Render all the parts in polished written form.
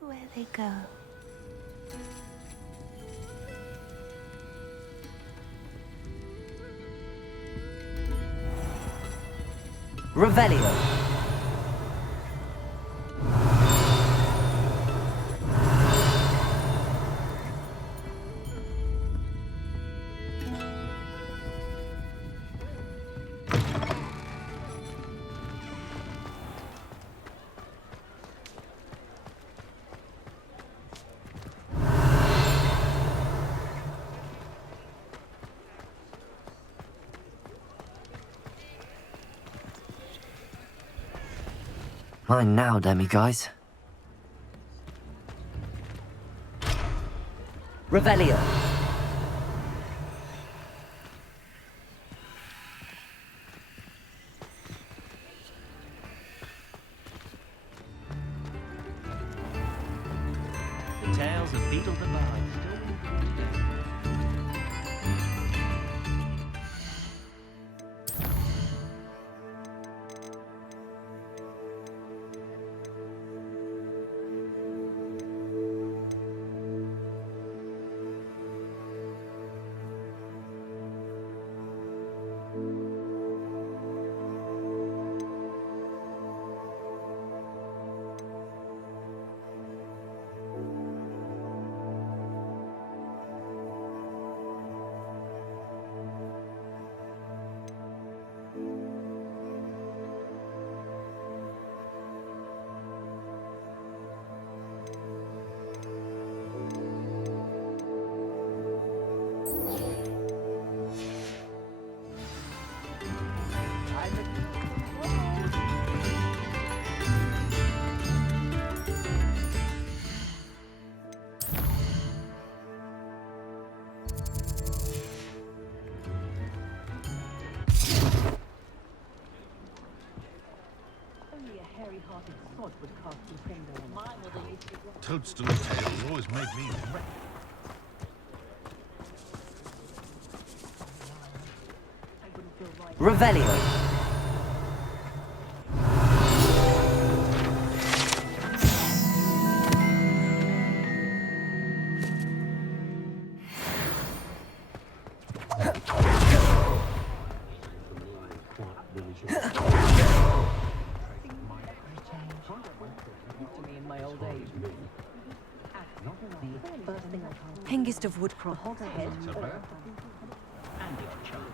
where they go. Revelio. Mine now, demi-guys. Revelio. The tales of Beetle the Bard still continue today. Toadstool's tales always made me wreck. Revelio. Hengist of Woodcroft. Ahead. And your child.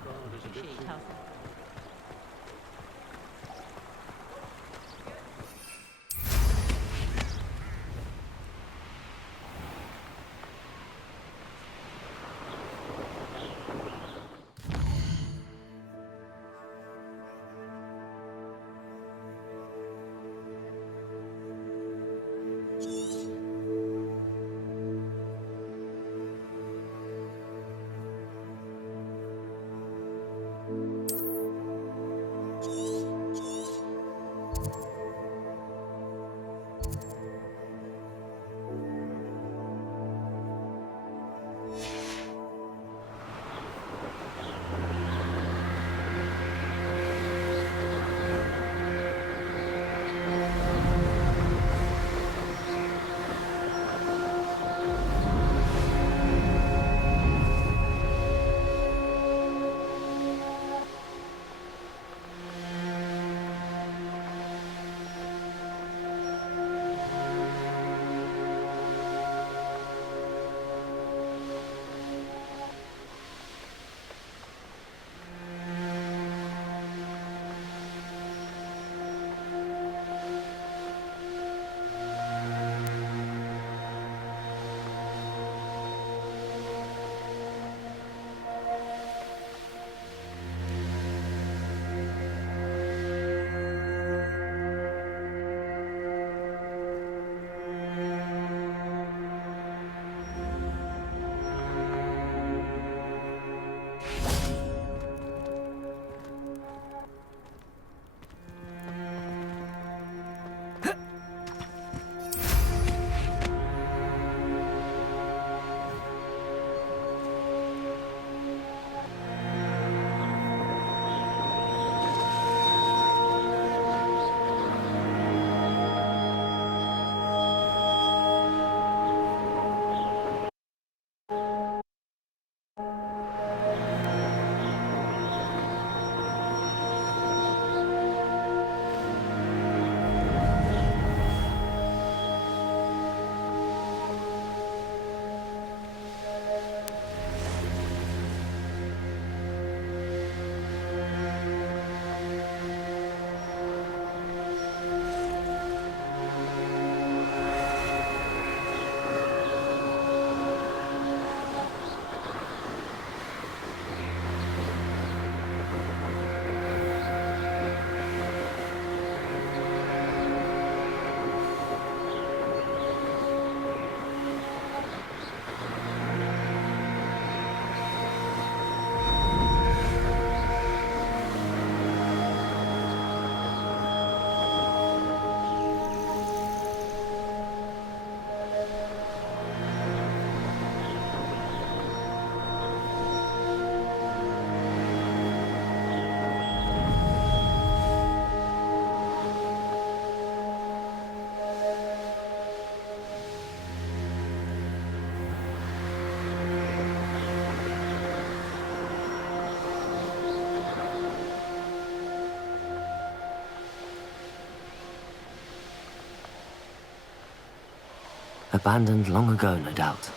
Abandoned long ago, no doubt.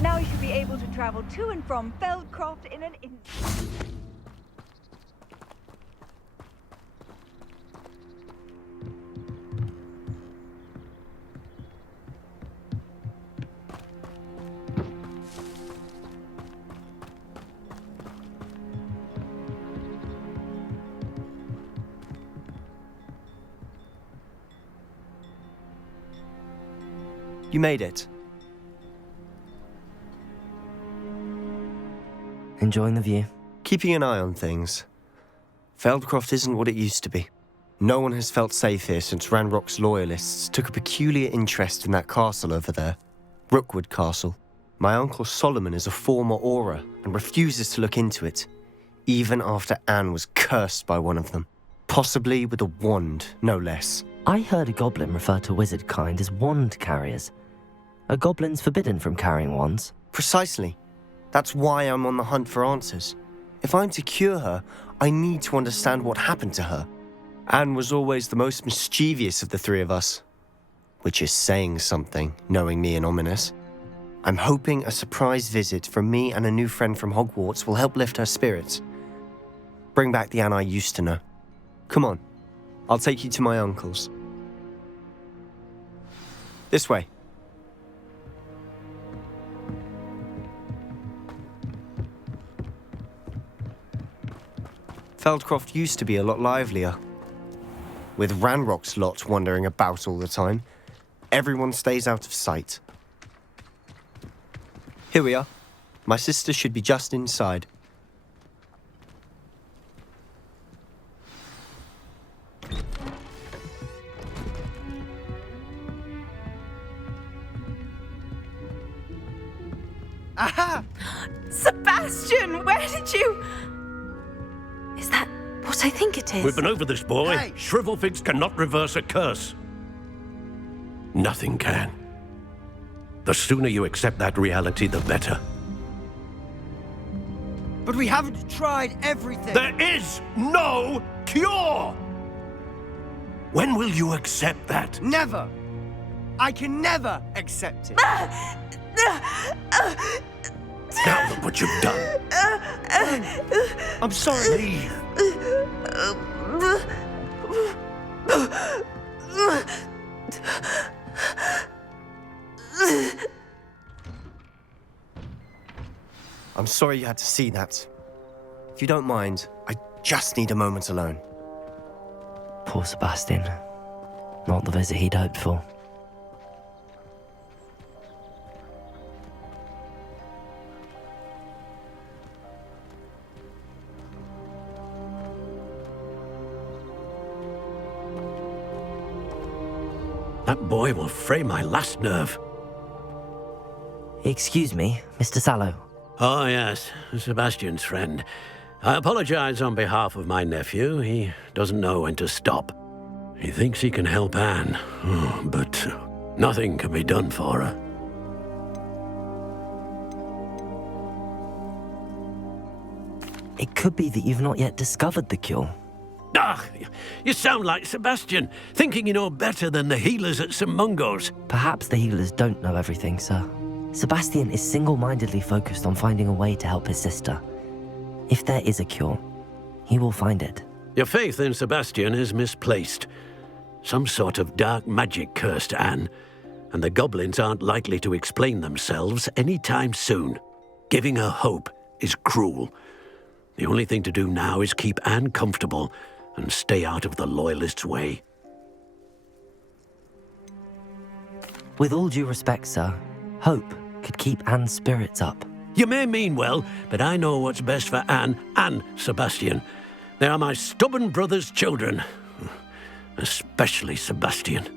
Now you should be able to travel to and from Feldcroft in an instant. You made it. Enjoying the view? Keeping an eye on things. Feldcroft isn't what it used to be. No one has felt safe here since Ranrock's loyalists took a peculiar interest in that castle over there. Rookwood Castle. My uncle Solomon is a former Auror and refuses to look into it, even after Anne was cursed by one of them. Possibly with a wand, no less. I heard a goblin refer to wizard kind as wand carriers. Are goblins forbidden from carrying wands? Precisely. That's why I'm on the hunt for answers. If I'm to cure her, I need to understand what happened to her. Anne was always the most mischievous of the three of us. Which is saying something, knowing me and Ominous. I'm hoping a surprise visit from me and a new friend from Hogwarts will help lift her spirits. Bring back the Anne I used to know. Come on, I'll take you to my uncle's. This way. Feldcroft used to be a lot livelier. With Ranrock's lot wandering about all the time, everyone stays out of sight. Here we are. My sister should be just inside. Aha! Sebastian, where did you... Is that what I think it is? We've been over this, boy. Hey. Shrivelfigs cannot reverse a curse. Nothing can. The sooner you accept that reality, the better. But we haven't tried everything. There is no cure! When will you accept that? Never. I can never accept it. Now look what you've done. I'm sorry. Leave. I'm sorry you had to see that. If you don't mind, I just need a moment alone. Poor Sebastian. Not the visit he'd hoped for. That boy will fray my last nerve. Excuse me, Mr. Sallow. Oh, yes, Sebastian's friend. I apologize on behalf of my nephew. He doesn't know when to stop. He thinks he can help Anne, but nothing can be done for her. It could be that you've not yet discovered the cure. Ah, you sound like Sebastian, thinking you know better than the healers at St. Mungo's. Perhaps the healers don't know everything, sir. Sebastian is single-mindedly focused on finding a way to help his sister. If there is a cure, he will find it. Your faith in Sebastian is misplaced. Some sort of dark magic cursed Anne, and the goblins aren't likely to explain themselves anytime soon. Giving her hope is cruel. The only thing to do now is keep Anne comfortable and stay out of the Loyalists' way. With all due respect, sir, hope could keep Anne's spirits up. You may mean well, but I know what's best for Anne and Sebastian. They are my stubborn brother's children. Especially Sebastian.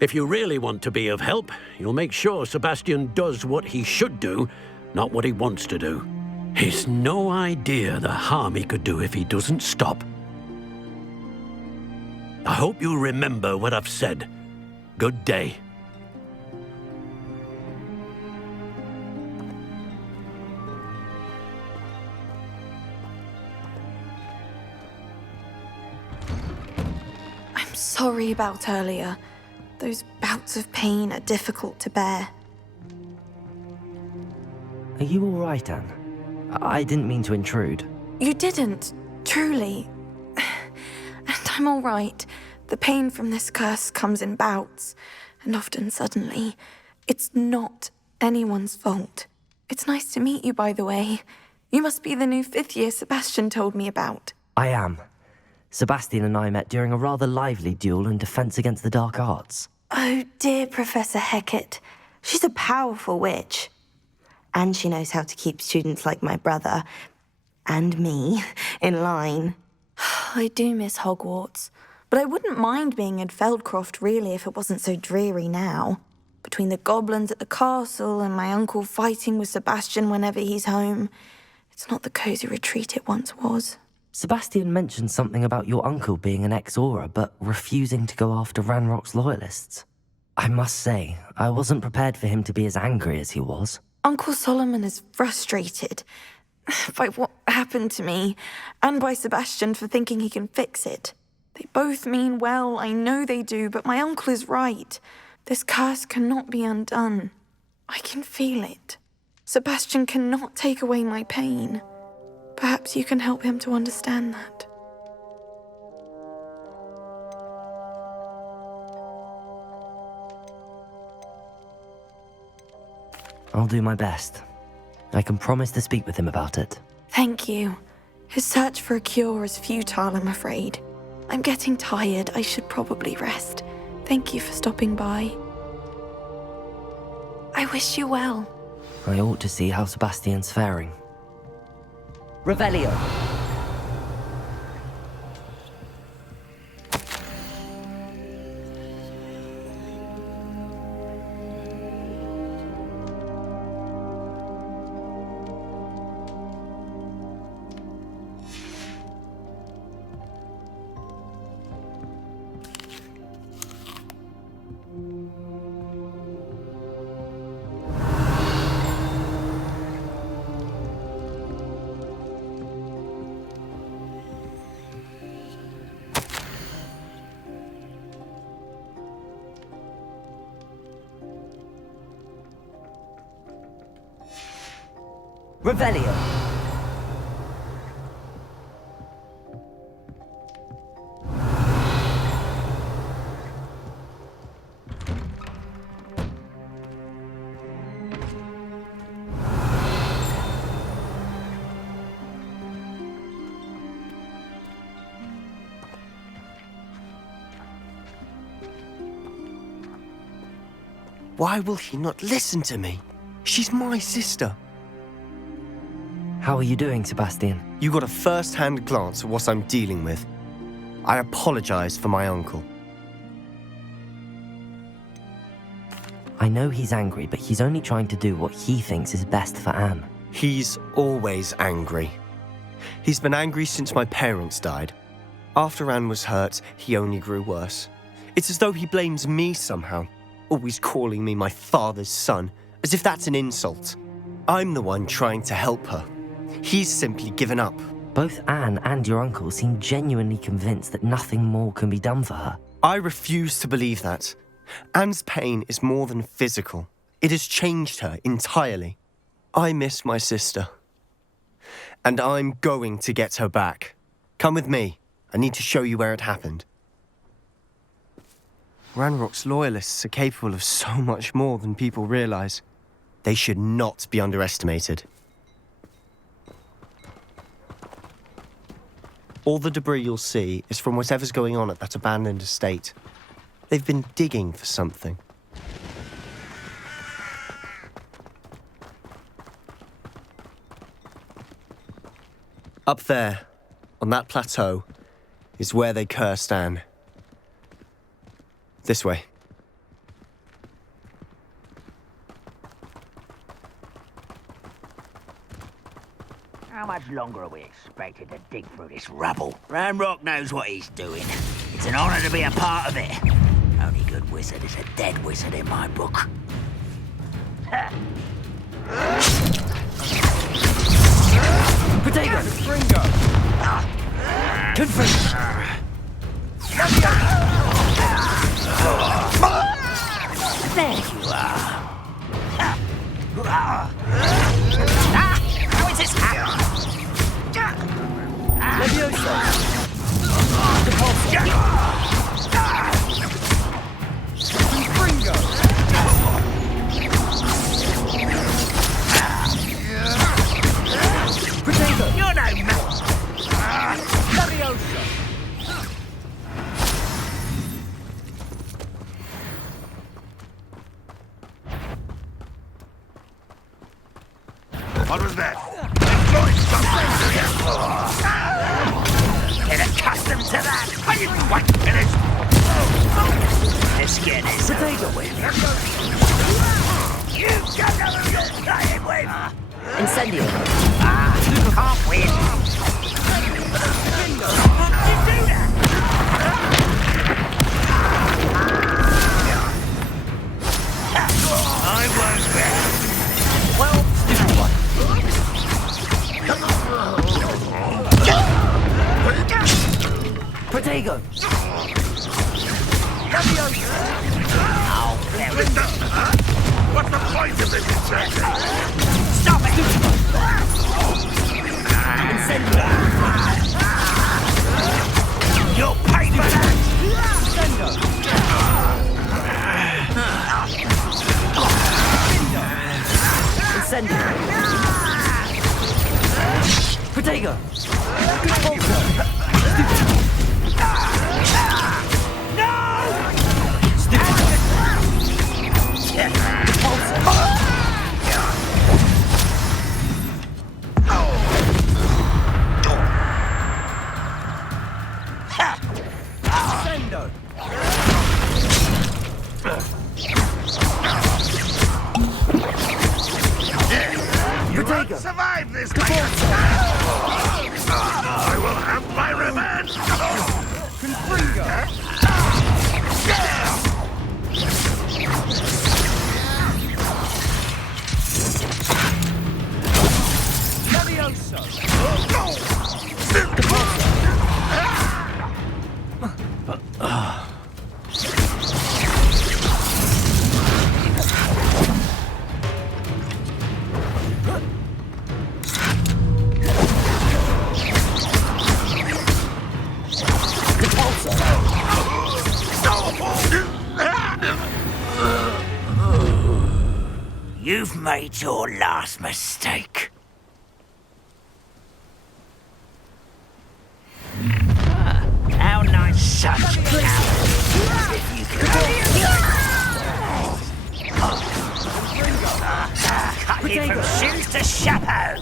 If you really want to be of help, you'll make sure Sebastian does what he should do, not what he wants to do. He's no idea the harm he could do if he doesn't stop. I hope you'll remember what I've said. Good day. sorry about earlier. Those bouts of pain are difficult to bear. Are you all right, Anne? I didn't mean to intrude. You didn't, truly. And I'm all right. The pain from this curse comes in bouts, and often suddenly. It's not anyone's fault. It's nice to meet you, by the way. You must be the new 5th year Sebastian told me about. I am. Sebastian and I met during a rather lively duel in defense against the dark arts. Oh, dear Professor Hecat. She's a powerful witch. And she knows how to keep students like my brother, and me, in line. I do miss Hogwarts, but I wouldn't mind being in Feldcroft, really, if it wasn't so dreary now. Between the goblins at the castle and my uncle fighting with Sebastian whenever he's home, it's not the cosy retreat it once was. Sebastian mentioned something about your uncle being an ex-Auror, but refusing to go after Ranrock's loyalists. I must say, I wasn't prepared for him to be as angry as he was. Uncle Solomon is frustrated by what happened to me, and by Sebastian for thinking he can fix it. They both mean well, I know they do, but my uncle is right. This curse cannot be undone. I can feel it. Sebastian cannot take away my pain. Perhaps you can help him to understand that. I'll do my best. I can promise to speak with him about it. Thank you. His search for a cure is futile, I'm afraid. I'm getting tired. I should probably rest. Thank you for stopping by. I wish you well. I ought to see how Sebastian's faring. Revelio! Revelio! Why will he not listen to me? She's my sister. How are you doing, Sebastian? You got a first-hand glance at what I'm dealing with. I apologize for my uncle. I know he's angry, but he's only trying to do what he thinks is best for Anne. He's always angry. He's been angry since my parents died. After Anne was hurt, he only grew worse. It's as though he blames me somehow, always calling me my father's son, as if that's an insult. I'm the one trying to help her. He's simply given up. Both Anne and your uncle seem genuinely convinced that nothing more can be done for her. I refuse to believe that. Anne's pain is more than physical. It has changed her entirely. I miss my sister. And I'm going to get her back. Come with me. I need to show you where it happened. Ranrock's loyalists are capable of so much more than people realize. They should not be underestimated. All the debris you'll see is from whatever's going on at that abandoned estate. They've been digging for something. Up there, on that plateau, is where they cursed Anne. This way. How much longer are we expected to dig through this rubble? Ranrock knows what he's doing. It's an honor to be a part of it. Only good wizard is a dead wizard in my book. Protego! Fringo! Confirm! What was that? Enjoying something, do you? Get accustomed to that. I didn't quite finish. Let's get this over with. You don't know who you're playing with. Incendio. Can't win. How did you do that? I won't bet. Well, stupid one. Protego. Oh, there we go. What's the point of this distraction? Stop it! Incendio. You'll pay for that! Incendio. Protego. Protego! Survive this by yourself! I will have my revenge! You've made your last mistake. How nice such if you could cut you from shoes to chapeau.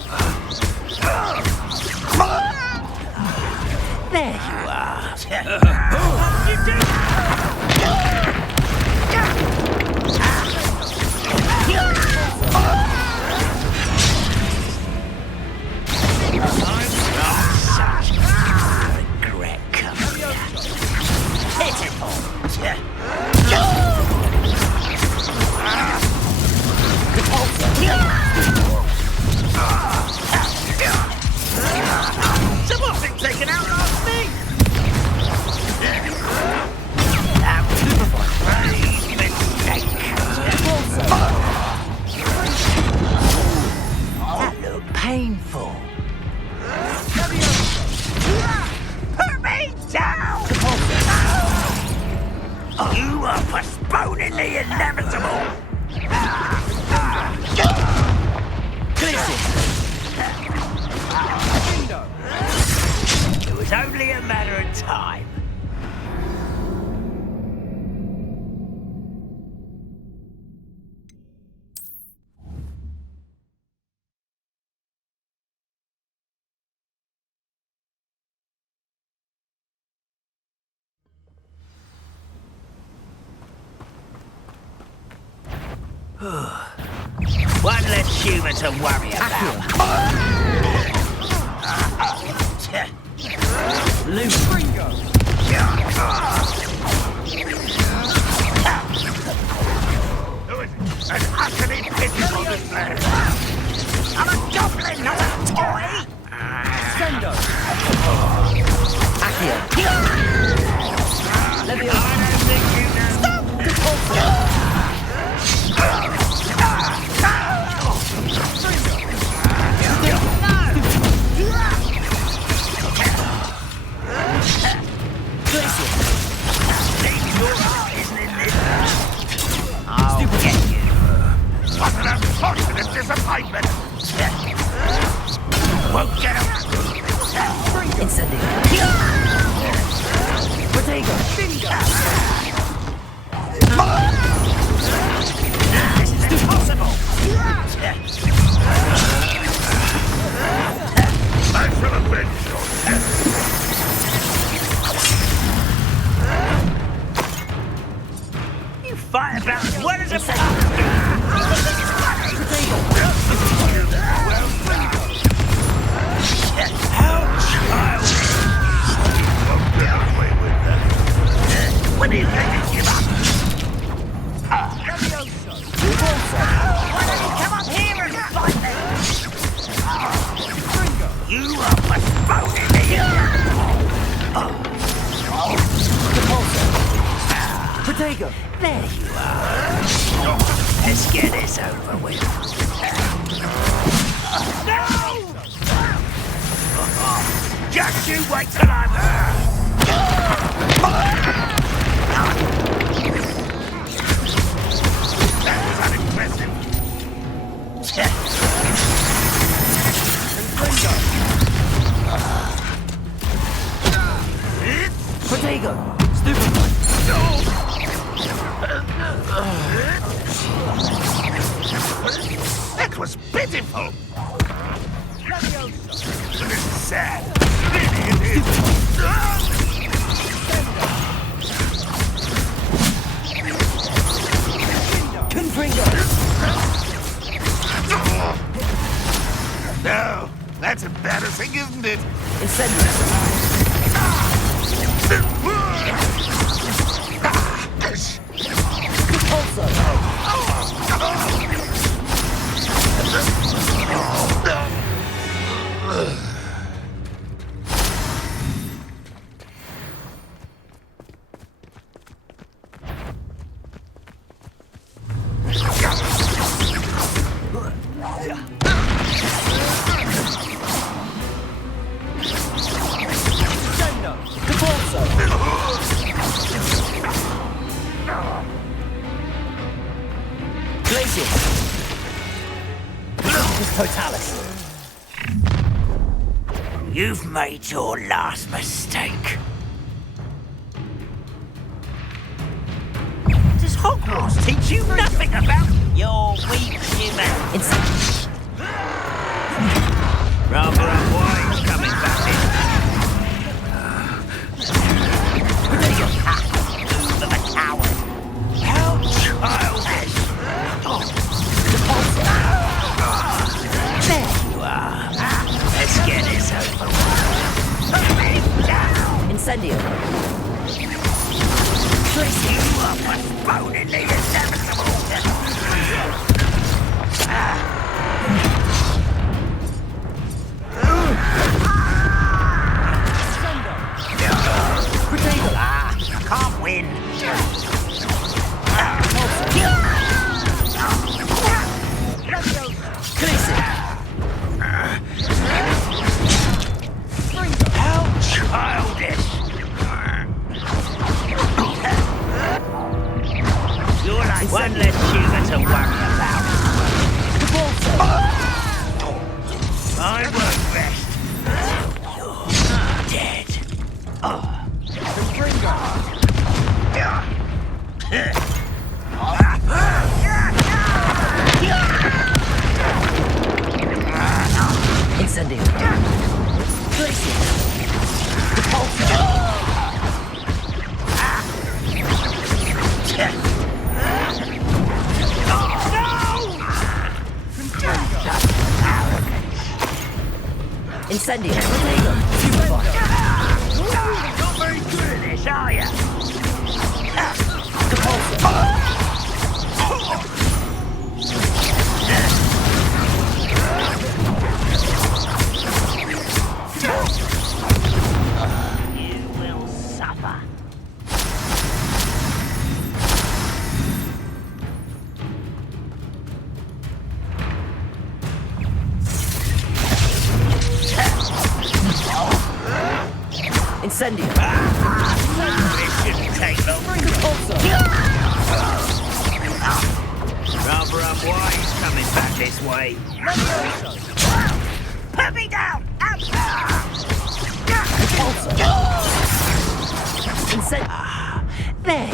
There you are. How did you do that? Something taken out last thing. That was a grave mistake. That looked painful. Put me down! You are postponing the inevitable. It was only a matter of time. One less human to worry about. Luke. Who is it? An utterly pitiful display. I'm a goblin, not a toy! Sendo. Accio. Levio. I don't think you know. Stop! I'll get you. What an unfortunate disappointment! Won't get him. Incendio. Protego. This is impossible! I shall avenge your death. You fight about as well as a How childish! Won't get away with that. When do you think you give up? Why don't you come up here and fight me? You are postponing me! Protego. There you are. Let's get this over with. No! Just you wait till I'm That was unimpressive. Protego. Stupid one. That was pitiful. This is sad. Really, it is. Confringo. No, that's embarrassing, isn't it? Incendio. Also. Totalis. You've made your last mistake. Does Hogwarts teach you nothing about your weak human? Rather unwise coming back in. Move of a coward. How childish. There you are. Let's get this over with. Put me down. Incendio. You are postponing the inevitable. Can't win. How childish. You're like one less human to worry about. I won't rest. You're dead. Incendio. Incendio. Not very good at this, are you? You will suffer. Incendio. This shouldn't take long. Rather unwise coming back this way. Put me down! Out! Incend... There!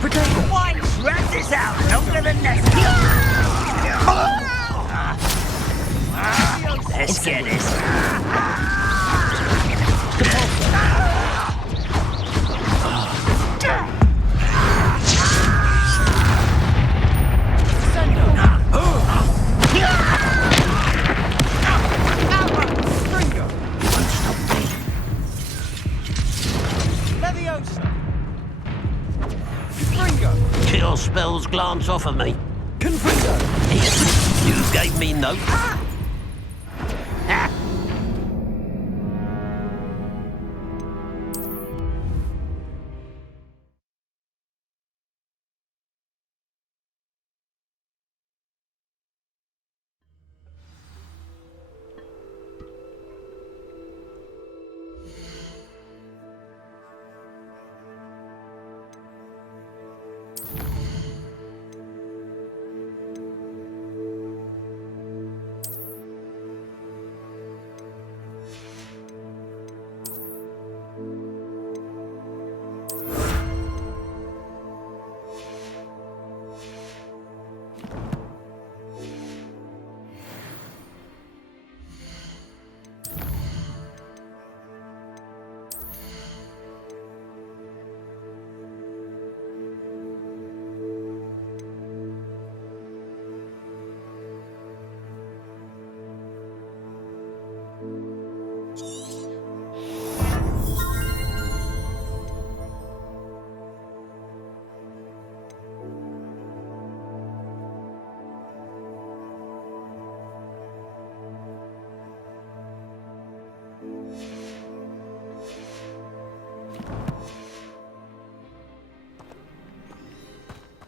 Protego! Why drag this out longer than necessary? Let's get this. Cure spells glance off of me. Confringo! You gave me note.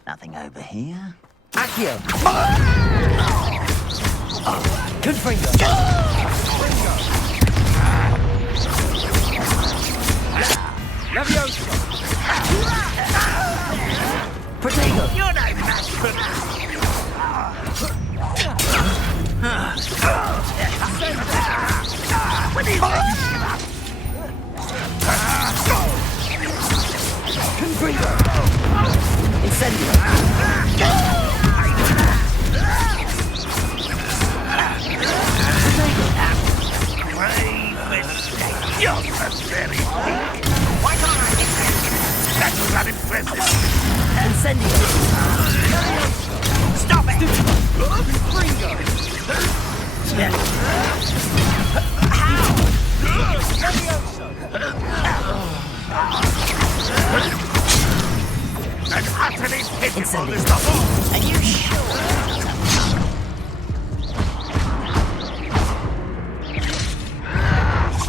Nothing over here. Accio! Confringo! Levioso! Protego! You're no match for me. What is Confringo! Incendio! You're very weak. Why can't I hit that? That was unimpressive. Incendio! Stop it! Confringo! How? Levioso! An utterly pitiful Incendio! is the whole. Are you sure?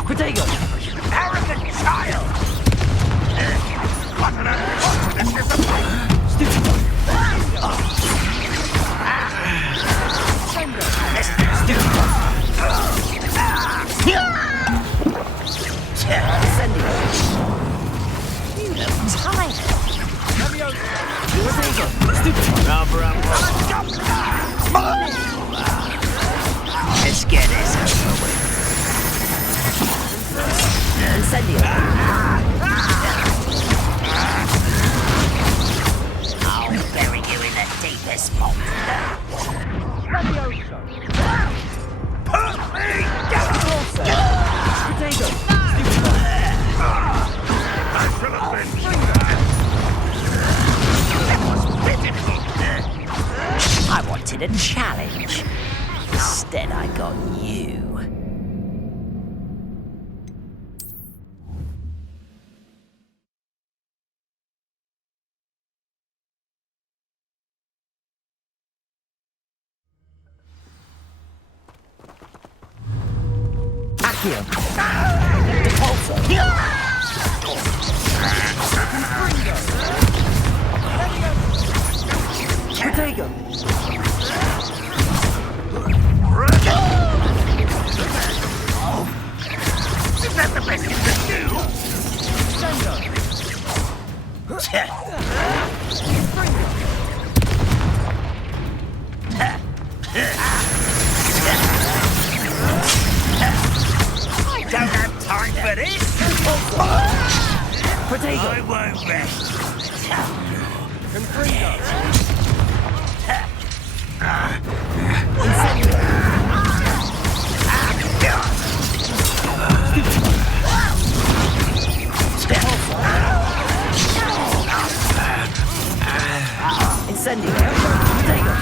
Protego! Arrogant child! What an unfortunate disappointment. You look tired. Protego! Let's get this over with. Incendio! I'll bury you in the deepest mold. Levioso! Protego! I should have been. That was pitiful. I wanted a challenge. Instead, I got you. Accio! Depulso! Protego! Is that the best you can do? I don't have time for this? Potato! I won't rest. Incendio! Potato!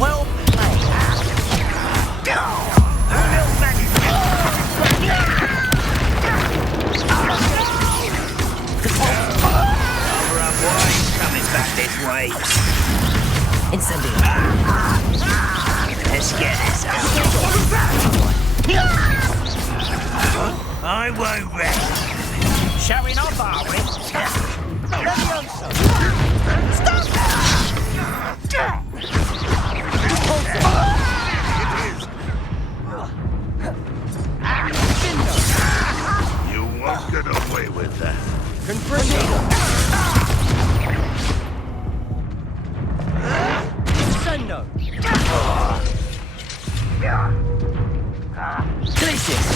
Well played. Coming back this way. Incendio! Let's get this out. I won't rest. Showing off, are we? You won't get away with that. Sendo. Glacius!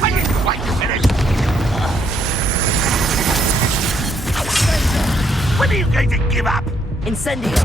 I didn't quite finish. When are you going to give up? Incendio!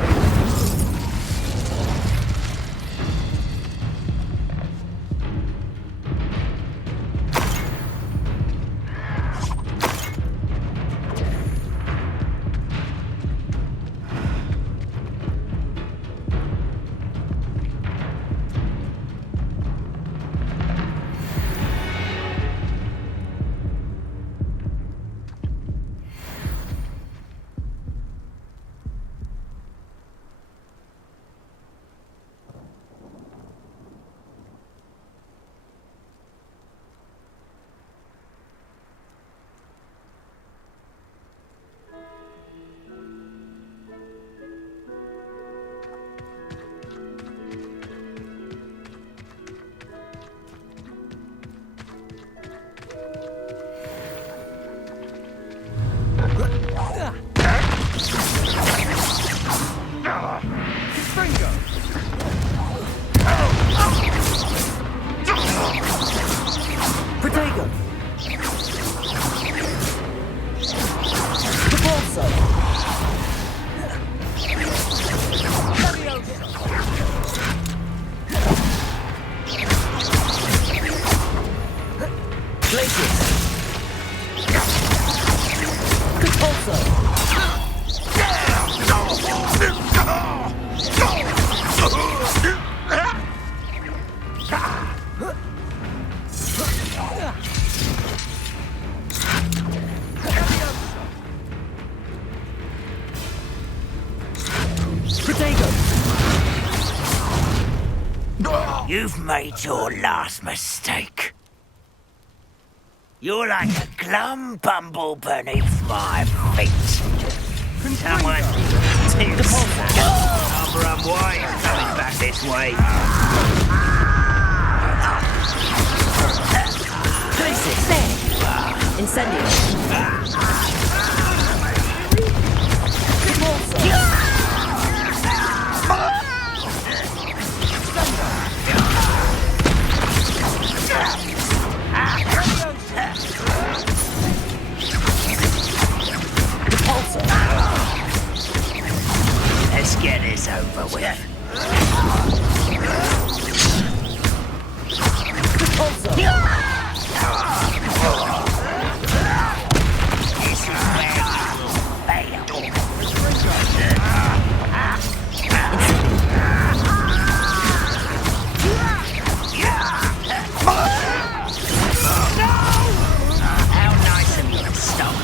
Potato! Glacius! Repulso! Potato! You've made your last mistake. You're like a glum bumble beneath my feet. Someone tips. Number unwise coming back this way. Glacius! Incendio! Repulso! Let's get this over with. This is where you will How nice of you to stop.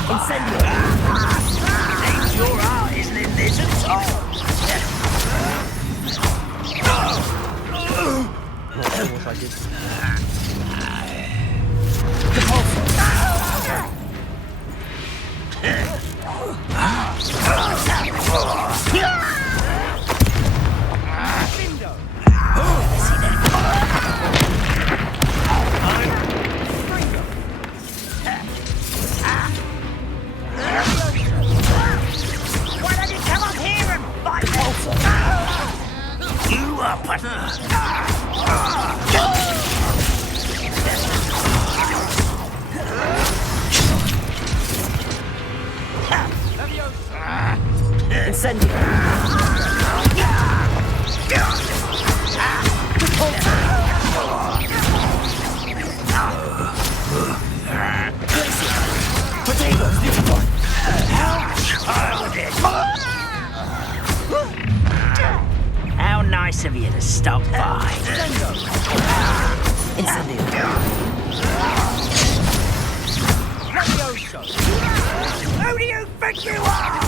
Ain't your art isn't in this at all. you up. How nice of you to stop by. Who do you think you are?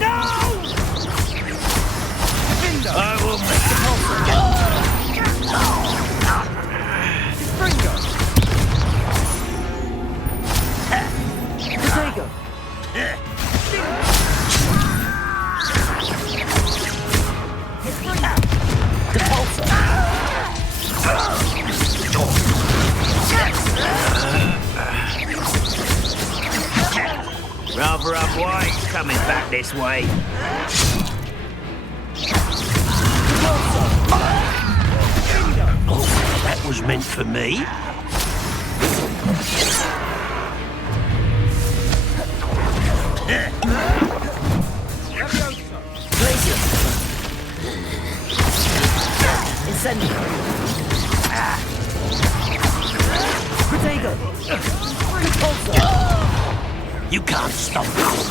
No! I will make the Rather up white coming back this way. Oh, that was meant for me. You can't stop us.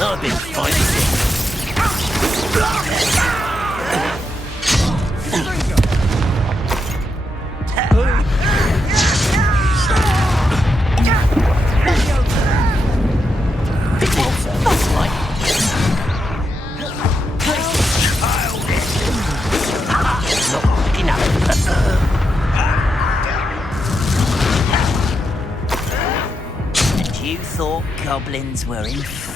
I've been fighting You thought goblins were inferior.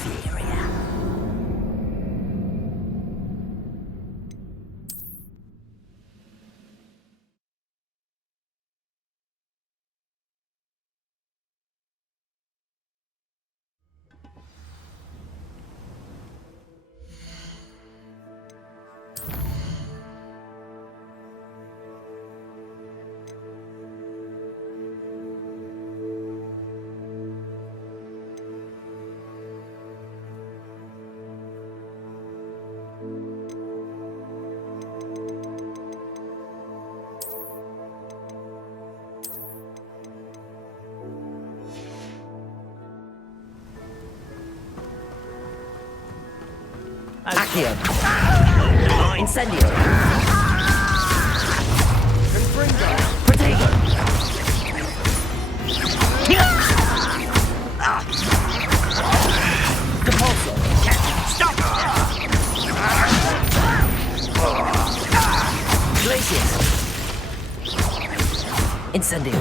Accio. Incendio. Protego. Depulso. Stop! Glacius. Incendio.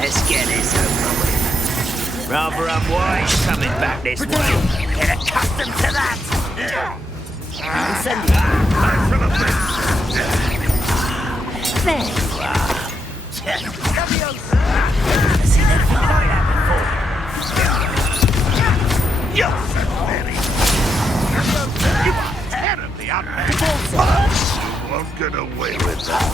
Let's get this over with. Rather unwise coming back this way. Get accustomed to that. Incendio. There you are. See that fire before? You're so very... You are terribly unfair. You won't get away with that.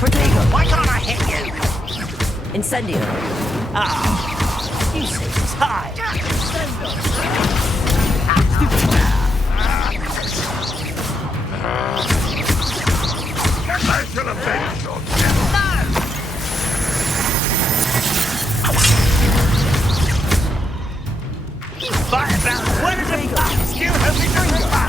Protego. Why can't I hit you? Incendio. You see this high. I shall avenge your death. Fight about where the fuck still have me doing?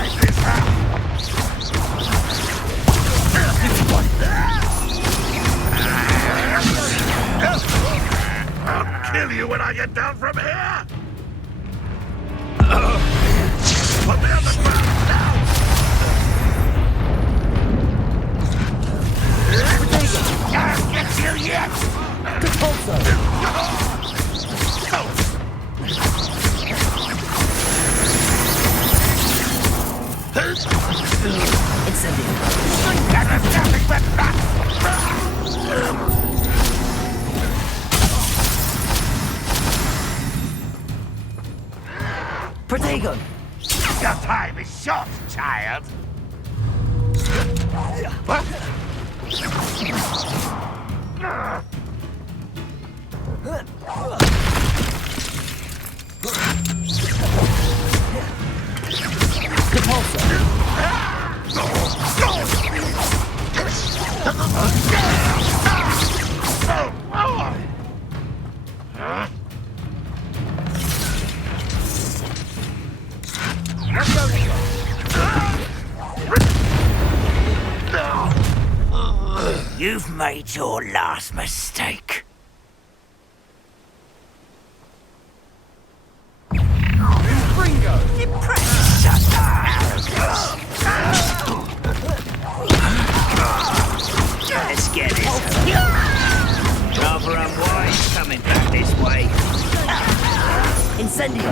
Incendio. Protego! Your time is short, child. What? You've made your last mistake. Ringo! Let's get this. Rather unwise coming back this way. Incendio.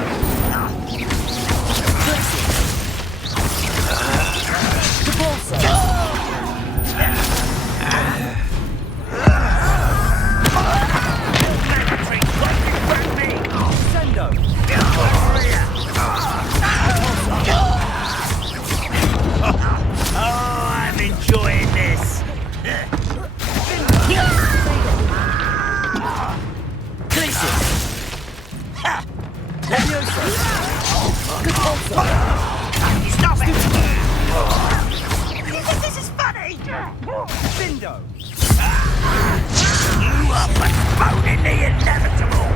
Oh, I'm enjoying this. Stop it! You think this is funny? Bindo! You are postponing the inevitable.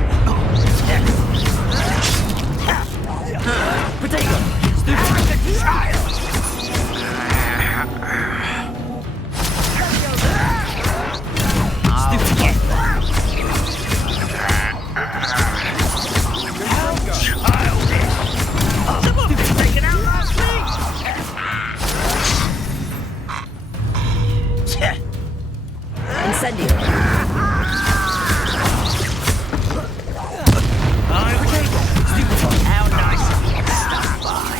Protego! Stupid child! Incendio. How nice of you to stop by.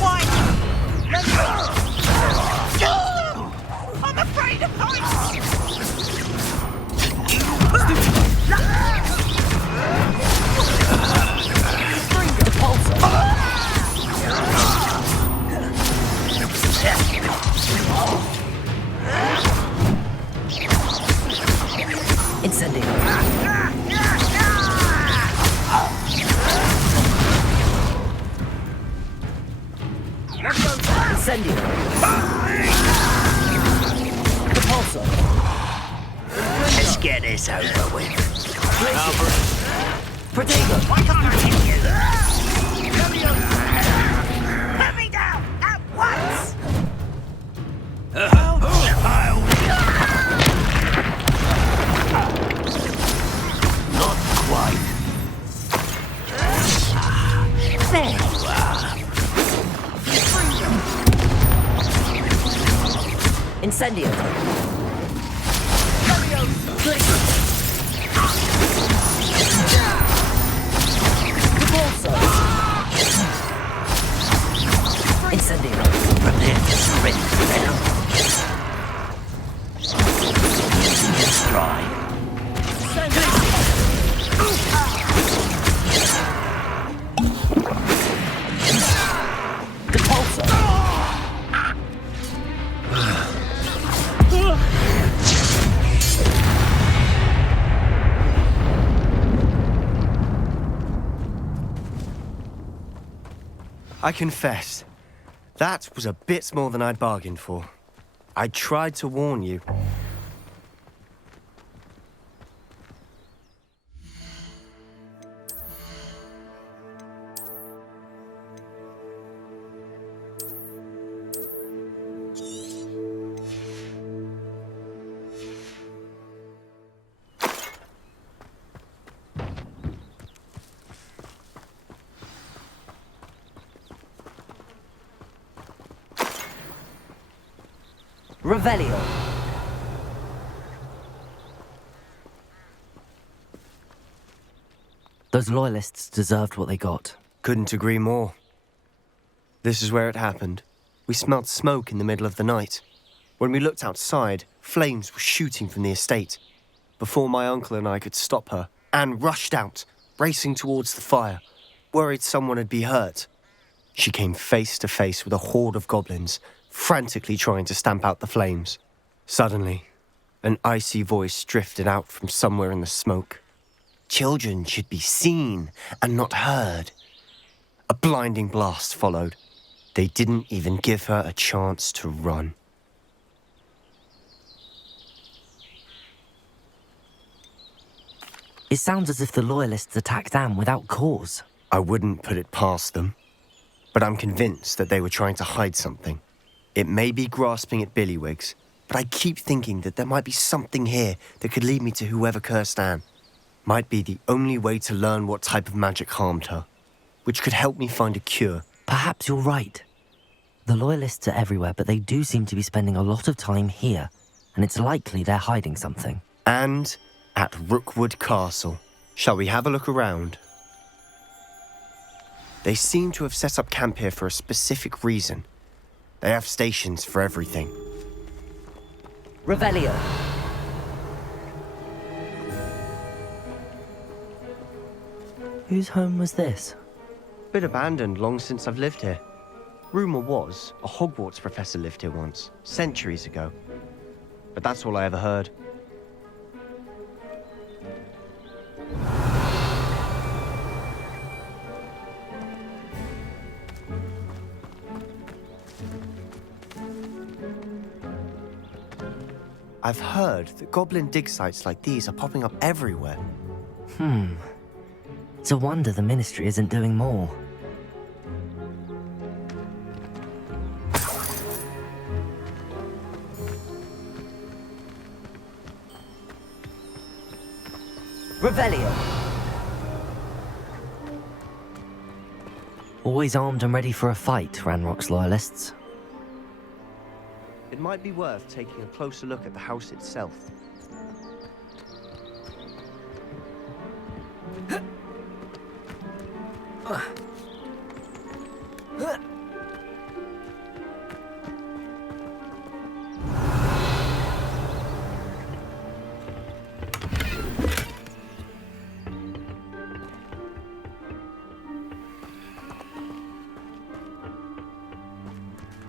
Why? I'm afraid of heights. Incendio. Incendio. Repulsor. Let's get this over with. Protego. Why can't I hit you? Put me down at once! Not quite. There you are. Incendio. Incendio. Prepare to surrender now. Using your stride. I confess, that was a bit more than I'd bargained for. I tried to warn you. Revelio. Those loyalists deserved what they got. Couldn't agree more. This is where it happened. We smelled smoke in the middle of the night. When we looked outside, flames were shooting from the estate. Before my uncle and I could stop her, Anne rushed out, racing towards the fire, worried someone had been hurt. She came face to face with a horde of goblins, frantically trying to stamp out the flames. Suddenly, an icy voice drifted out from somewhere in the smoke. Children should be seen and not heard. A blinding blast followed. They didn't even give her a chance to run. It sounds as if the Loyalists attacked Anne without cause. I wouldn't put it past them, but I'm convinced that they were trying to hide something. It may be grasping at Billywigs, but I keep thinking that there might be something here that could lead me to whoever cursed Anne. Might be the only way to learn what type of magic harmed her, which could help me find a cure. Perhaps you're right. The Loyalists are everywhere, but they do seem to be spending a lot of time here, and it's likely they're hiding something. And at Rookwood Castle. Shall we have a look around? They seem to have set up camp here for a specific reason. They have stations for everything. Revelio. Whose home was this? Bit abandoned long since I've lived here. Rumour was a Hogwarts professor lived here once, centuries ago. But that's all I ever heard. I've heard that goblin dig sites like these are popping up everywhere. It's a wonder the Ministry isn't doing more. Revelio. Always armed and ready for a fight, Ranrock's Loyalists. It might be worth taking a closer look at the house itself.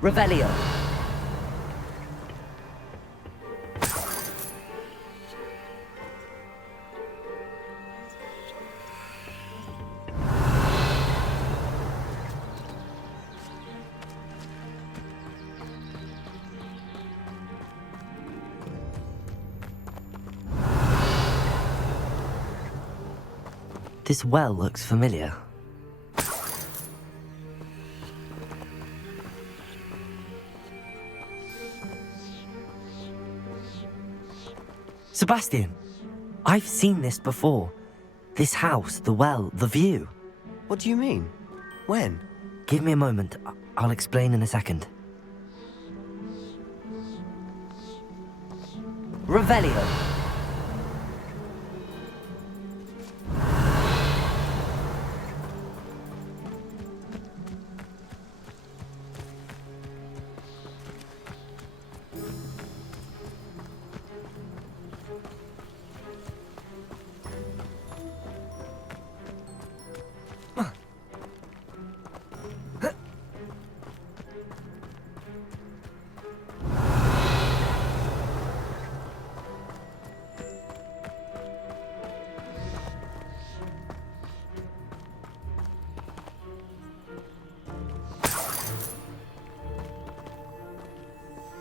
Revelio. This well looks familiar. Sebastian, I've seen this before. This house, the well, the view. What do you mean? When? Give me a moment. I'll explain in a second. Revelio.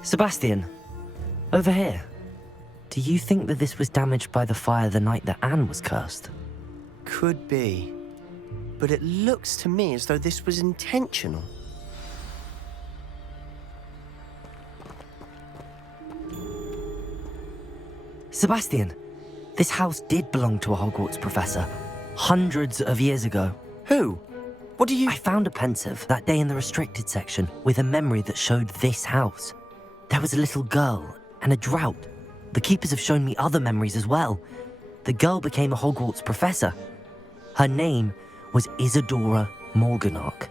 Sebastian, over here. Do you think that this was damaged by the fire the night that Anne was cursed? Could be. But it looks to me as though this was intentional. Sebastian, this house did belong to a Hogwarts professor, hundreds of years ago. Who? What do you... I found a pensive that day in the restricted section with a memory that showed this house. There was a little girl and a drought. The keepers have shown me other memories as well. The girl became a Hogwarts professor. Her name was Isadora Morganach.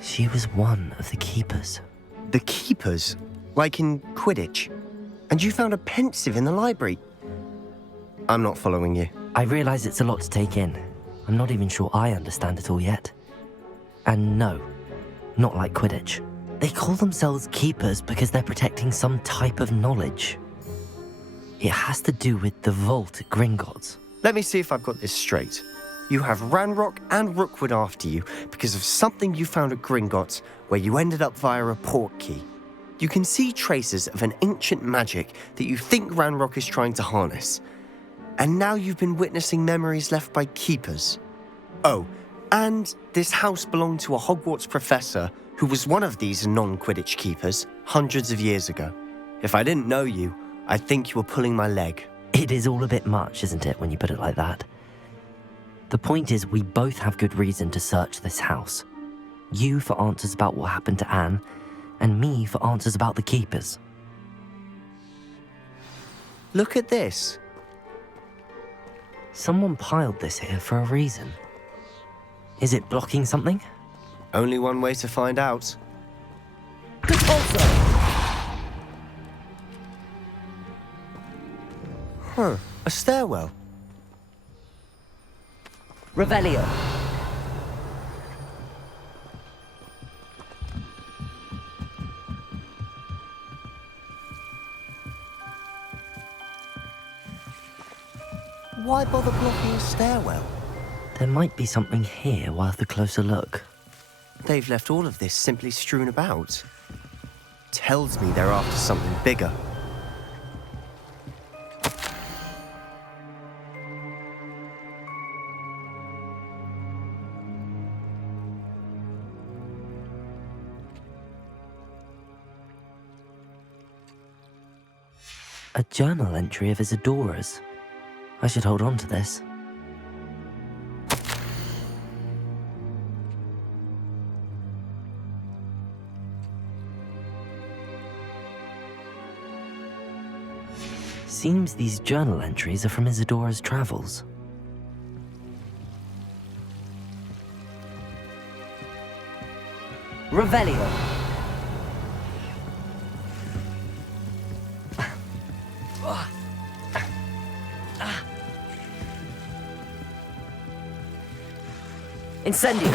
She was one of the keepers. The keepers? Like in Quidditch? And you found a pensive in the library? I'm not following you. I realise it's a lot to take in. I'm not even sure I understand it all yet. And no, not like Quidditch. They call themselves keepers because they're protecting some type of knowledge. It has to do with the vault at Gringotts. Let me see if I've got this straight. You have Ranrock and Rookwood after you because of something you found at Gringotts where you ended up via a portkey. You can see traces of an ancient magic that you think Ranrock is trying to harness. And now you've been witnessing memories left by keepers. Oh, and this house belonged to a Hogwarts professor who was one of these non-Quidditch keepers hundreds of years ago. If I didn't know you, I'd think you were pulling my leg. It is all a bit much, isn't it, when you put it like that? The point is, we both have good reason to search this house. You for answers about what happened to Anne, and me for answers about the keepers. Look at this. Someone piled this here for a reason. Is it blocking something? Only one way to find out. Huh, a stairwell. Revelio. Why bother blocking a stairwell? There might be something here worth a closer look. They've left all of this simply strewn about. Tells me they're after something bigger. A journal entry of Isadora's. I should hold on to this. Seems these journal entries are from Isadora's travels. Revelio. Incendio.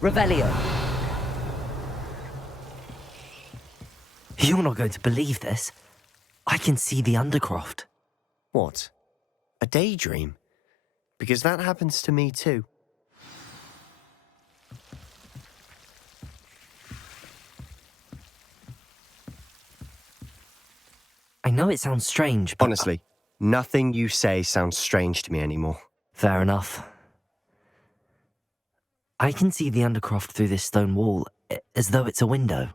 Revelio. You're not going to believe this. I can see the Undercroft. What? A daydream? Because that happens to me too. I know it sounds strange, but... Honestly, nothing you say sounds strange to me anymore. Fair enough. I can see the Undercroft through this stone wall, as though it's a window.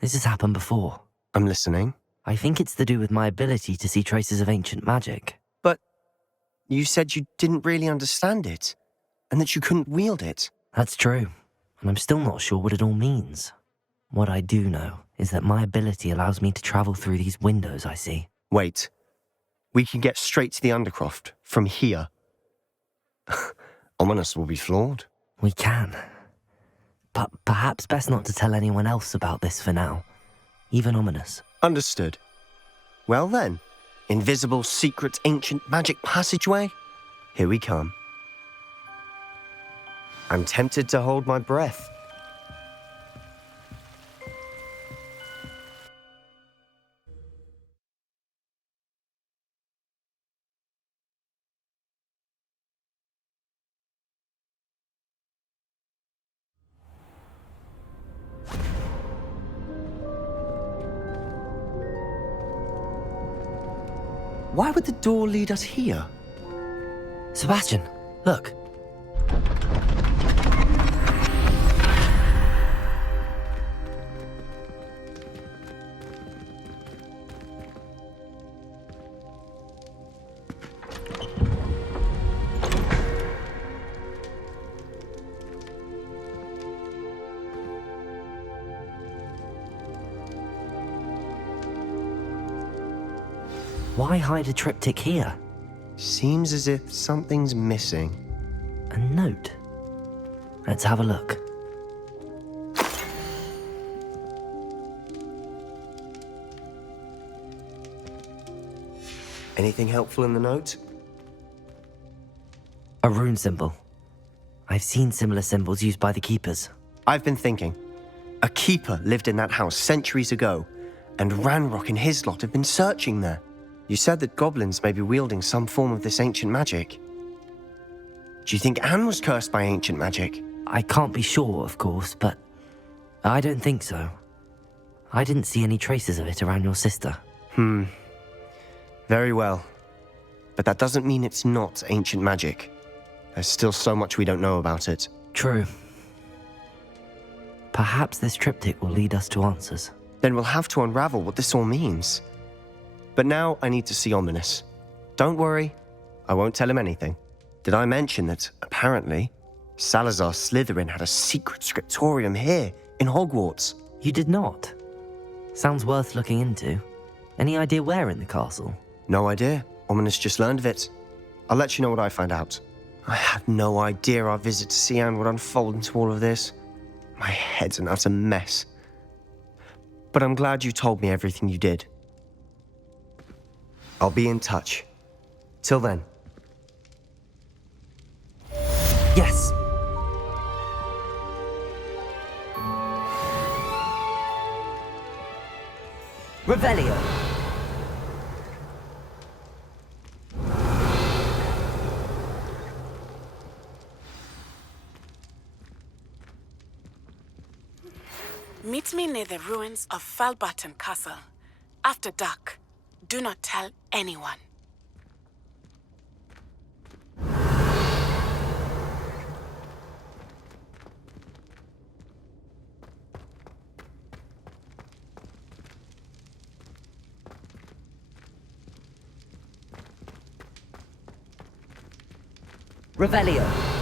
This has happened before. I'm listening. I think it's to do with my ability to see traces of ancient magic. But you said you didn't really understand it, and that you couldn't wield it. That's true, and I'm still not sure what it all means. What I do know is that my ability allows me to travel through these windows I see. Wait. We can get straight to the Undercroft from here. Ominous will be floored. We can. But perhaps best not to tell anyone else about this for now. Even Ominous. Understood. Well then, invisible, secret, ancient magic passageway? Here we come. I'm tempted to hold my breath. Why would the door lead us here? Sebastian, look. Why hide a triptych here? Seems as if something's missing. A note. Let's have a look. Anything helpful in the note? A rune symbol. I've seen similar symbols used by the keepers. I've been thinking. A keeper lived in that house centuries ago, and Ranrock and his lot have been searching there. You said that goblins may be wielding some form of this ancient magic. Do you think Anne was cursed by ancient magic? I can't be sure, of course, but I don't think so. I didn't see any traces of it around your sister. Very well. But that doesn't mean it's not ancient magic. There's still so much we don't know about it. True. Perhaps this triptych will lead us to answers. Then we'll have to unravel what this all means. But now I need to see Ominous. Don't worry, I won't tell him anything. Did I mention that, apparently, Salazar Slytherin had a secret scriptorium here in Hogwarts? You did not? Sounds worth looking into. Any idea where in the castle? No idea. Ominous just learned of it. I'll let you know what I find out. I had no idea our visit to see Anne would unfold into all of this. My head's an utter mess. But I'm glad you told me everything you did. I'll be in touch. Till then. Yes! Revelio! Meet me near the ruins of Falbarton Castle. After dark. Do not tell anyone. Revelio!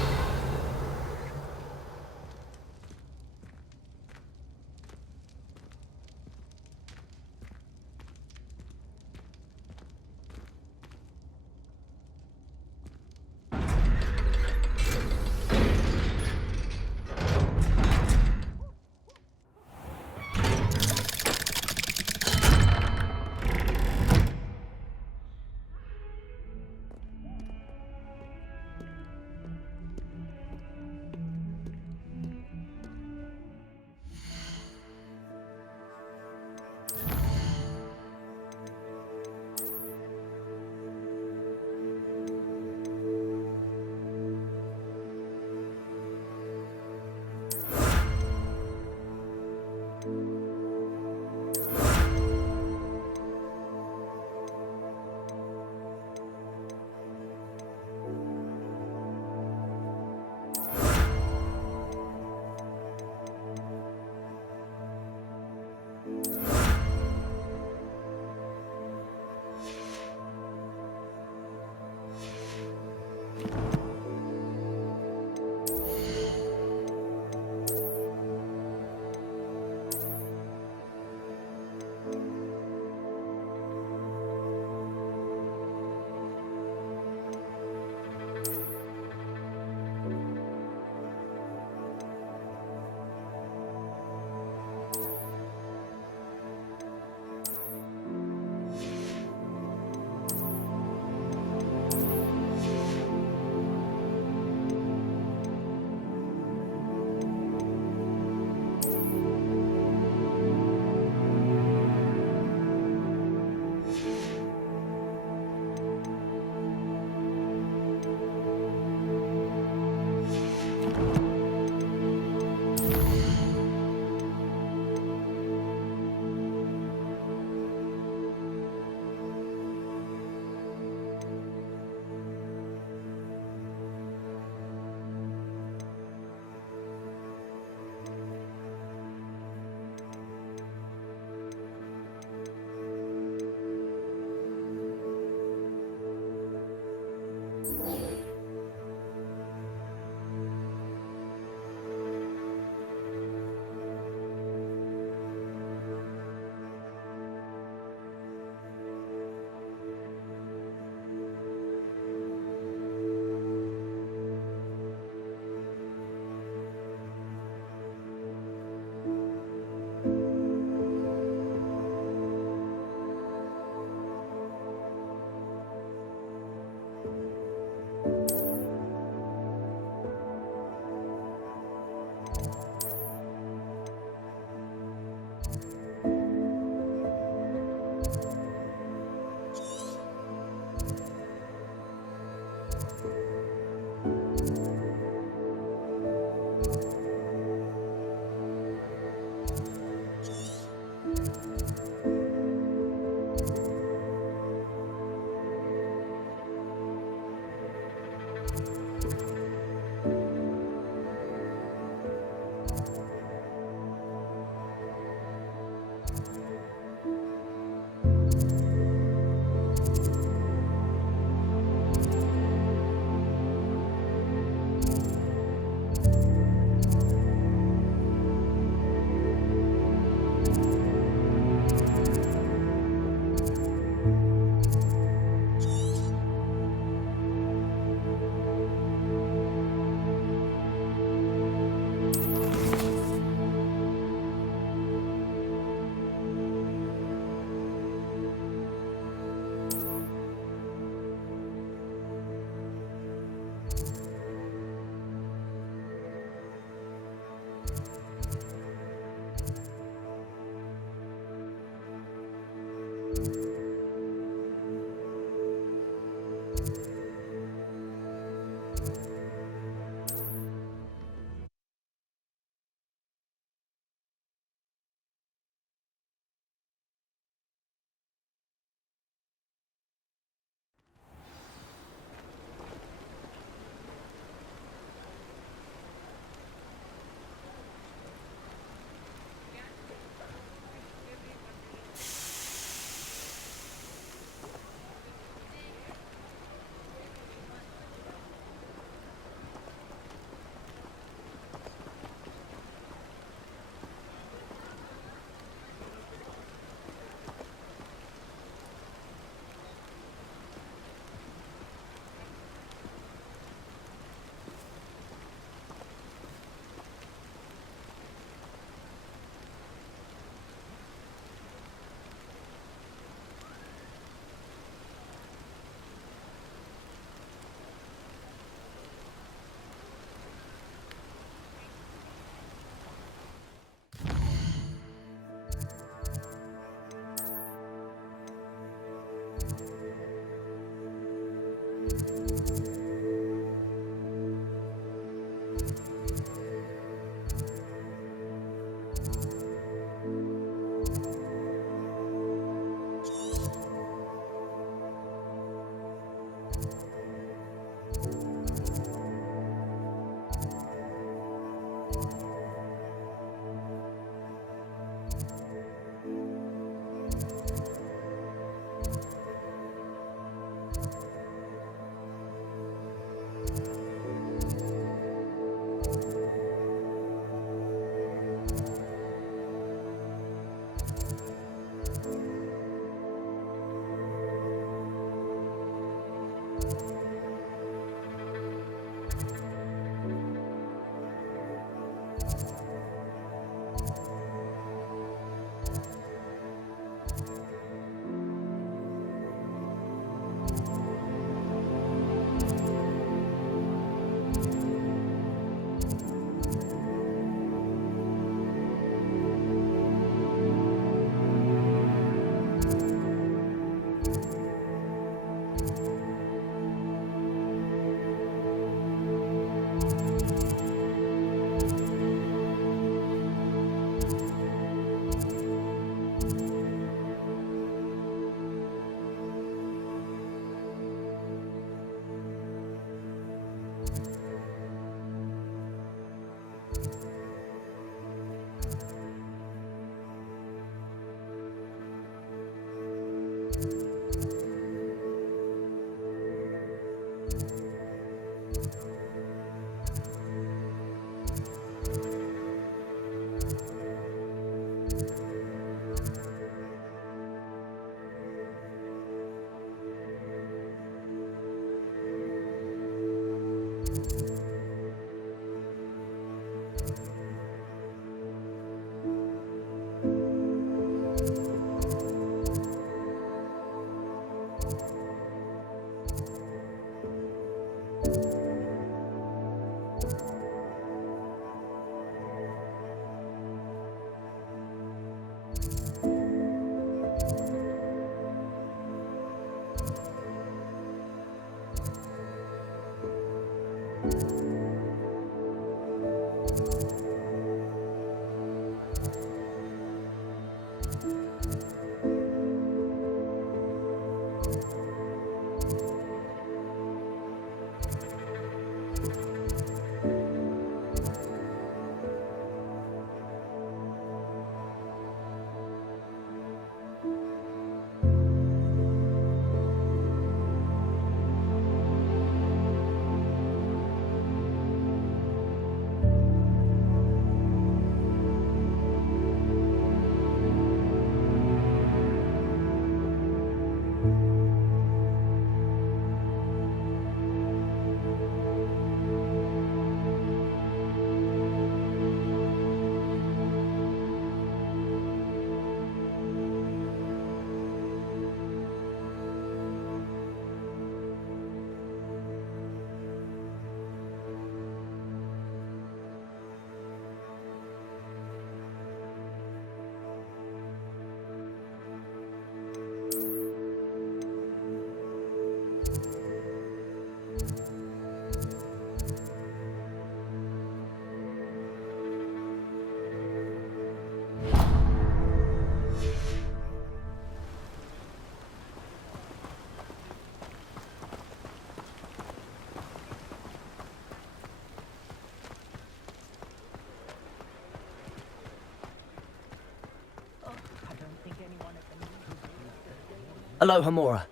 Aloha, Mora.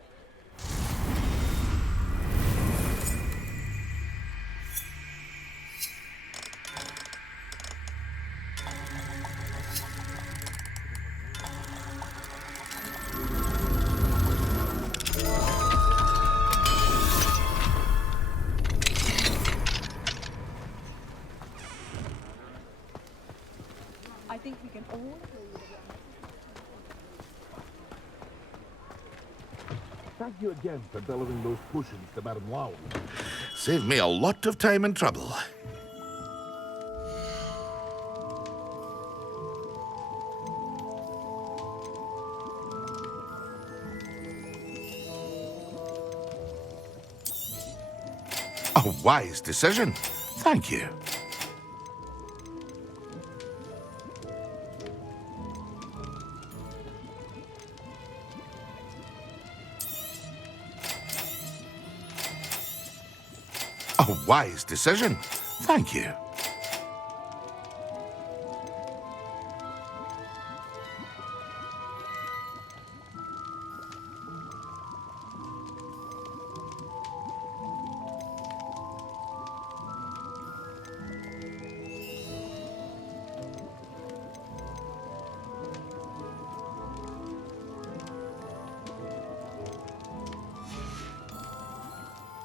I think we can all... Thank you again for delivering those potions to Madame Wow. Saved me a lot of time and trouble. A wise decision. Thank you. A wise decision. Thank you.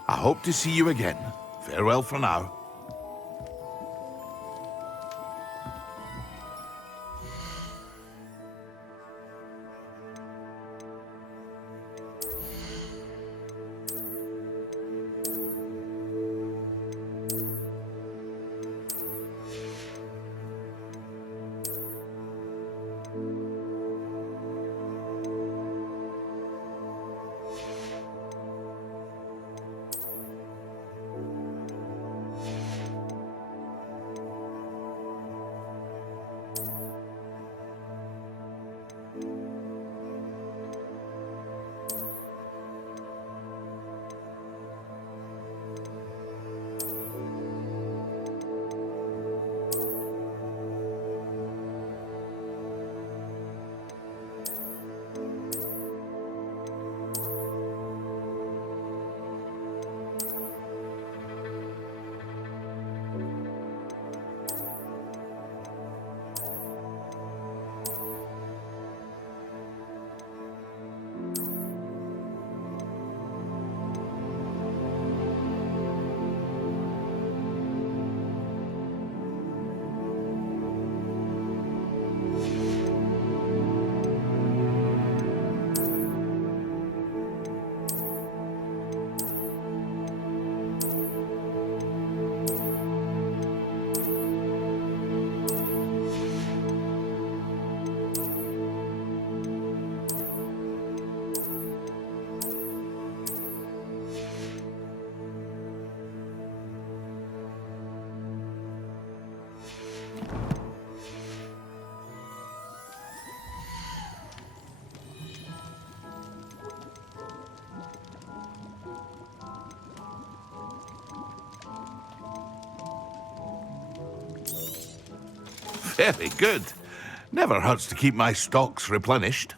I hope to see you again. Farewell for now. Very good. Never hurts to keep my stocks replenished.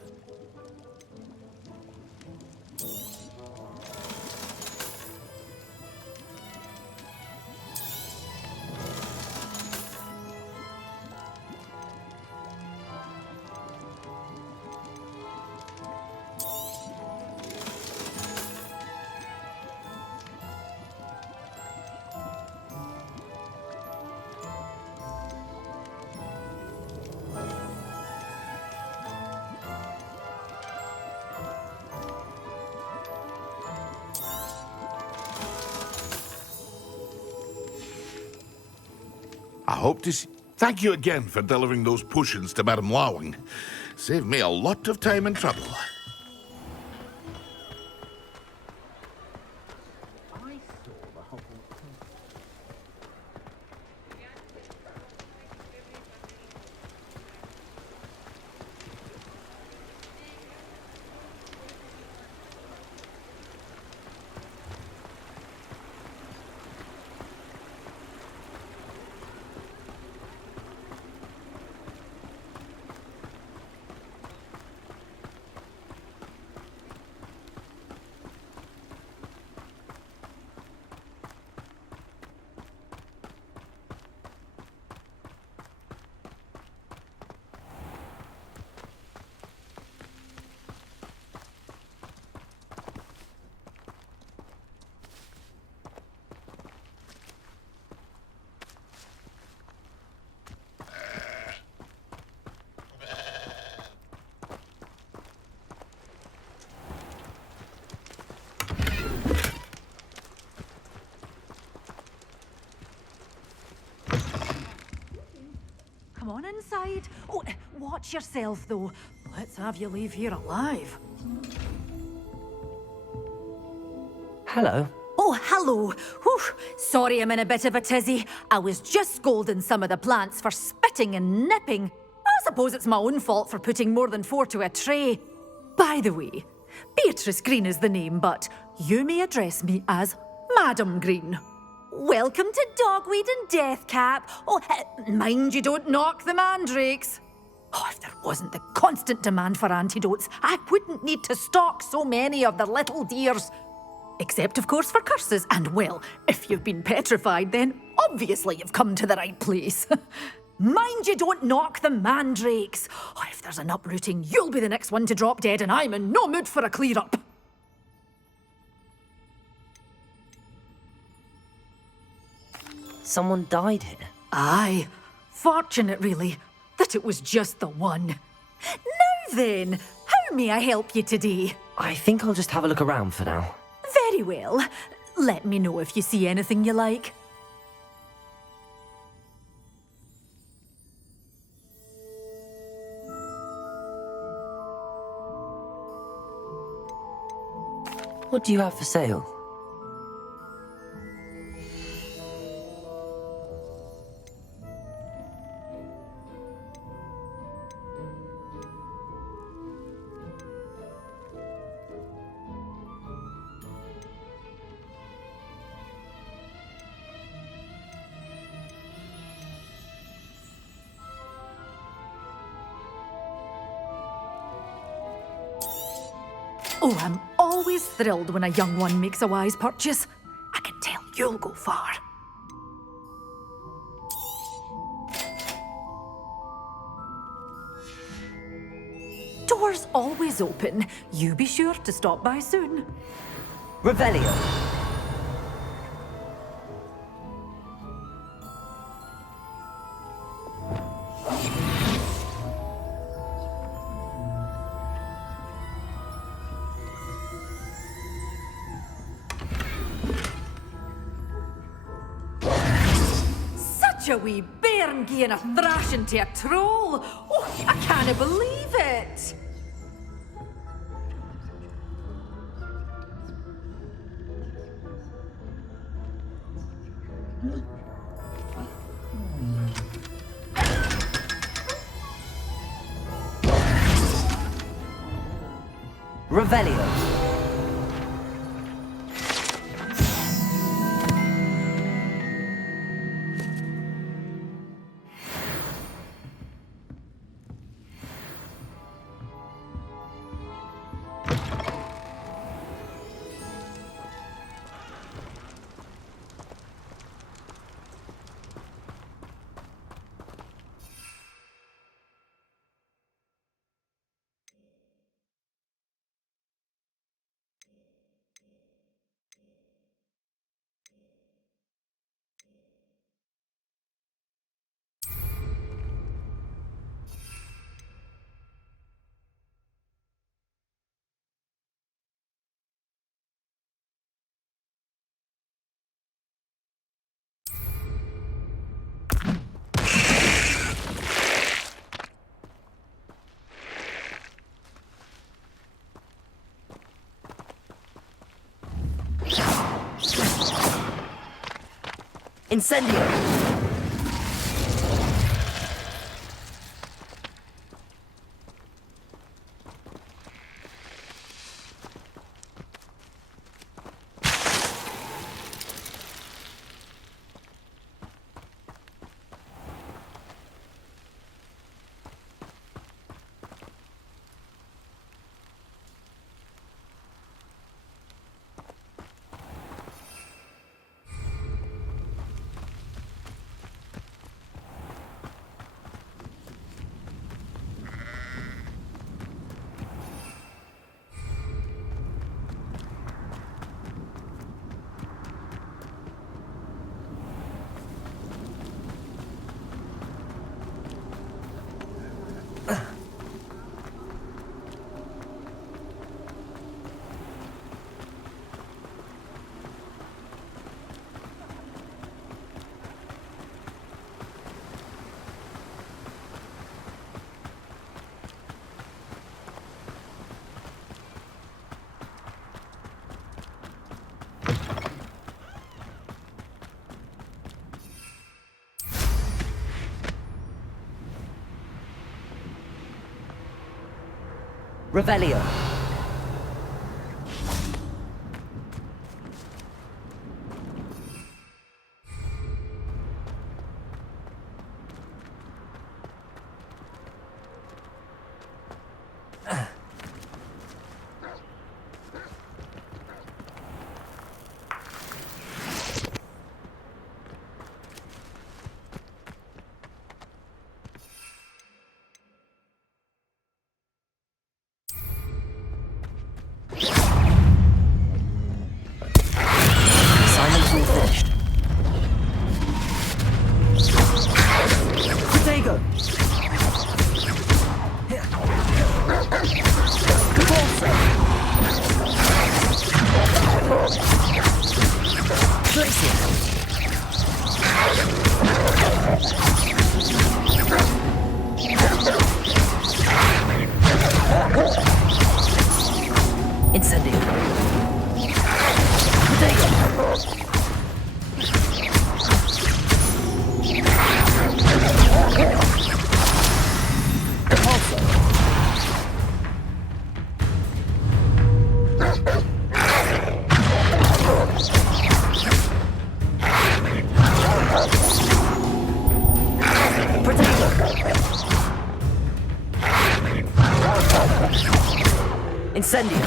I hope to see... Thank you again for delivering those potions to Madame Lawing. Saved me a lot of time and trouble. Come on inside. Oh, watch yourself, though. Let's have you leave here alive. Hello. Oh, hello. Whew. Sorry I'm in a bit of a tizzy. I was just scolding some of the plants for spitting and nipping. I suppose it's my own fault for putting more than 4 to a tray. By the way, Beatrice Green is the name, but you may address me as Madam Green. Welcome to Dogweed and Deathcap. Oh, mind you don't knock the mandrakes. Oh, if there wasn't the constant demand for antidotes, I wouldn't need to stock so many of the little dears. Except, of course, for curses. And, well, if you've been petrified, then obviously you've come to the right place. Mind you don't knock the mandrakes. Oh, if there's an uprooting, you'll be the next one to drop dead, and I'm in no mood for a clear-up. Someone died here. Aye. Fortunate, really, that it was just the one. Now then, how may I help you today? I think I'll just have a look around for now. Very well. Let me know if you see anything you like. What do you have for sale? Oh, I'm always thrilled when a young one makes a wise purchase. I can tell you'll go far. Doors always open. You be sure to stop by soon. Revelio. Such a wee bairn gieing a thrashing to a troll. Oh, I can't believe it. Revelio. Incendio! Revelio. Incendio.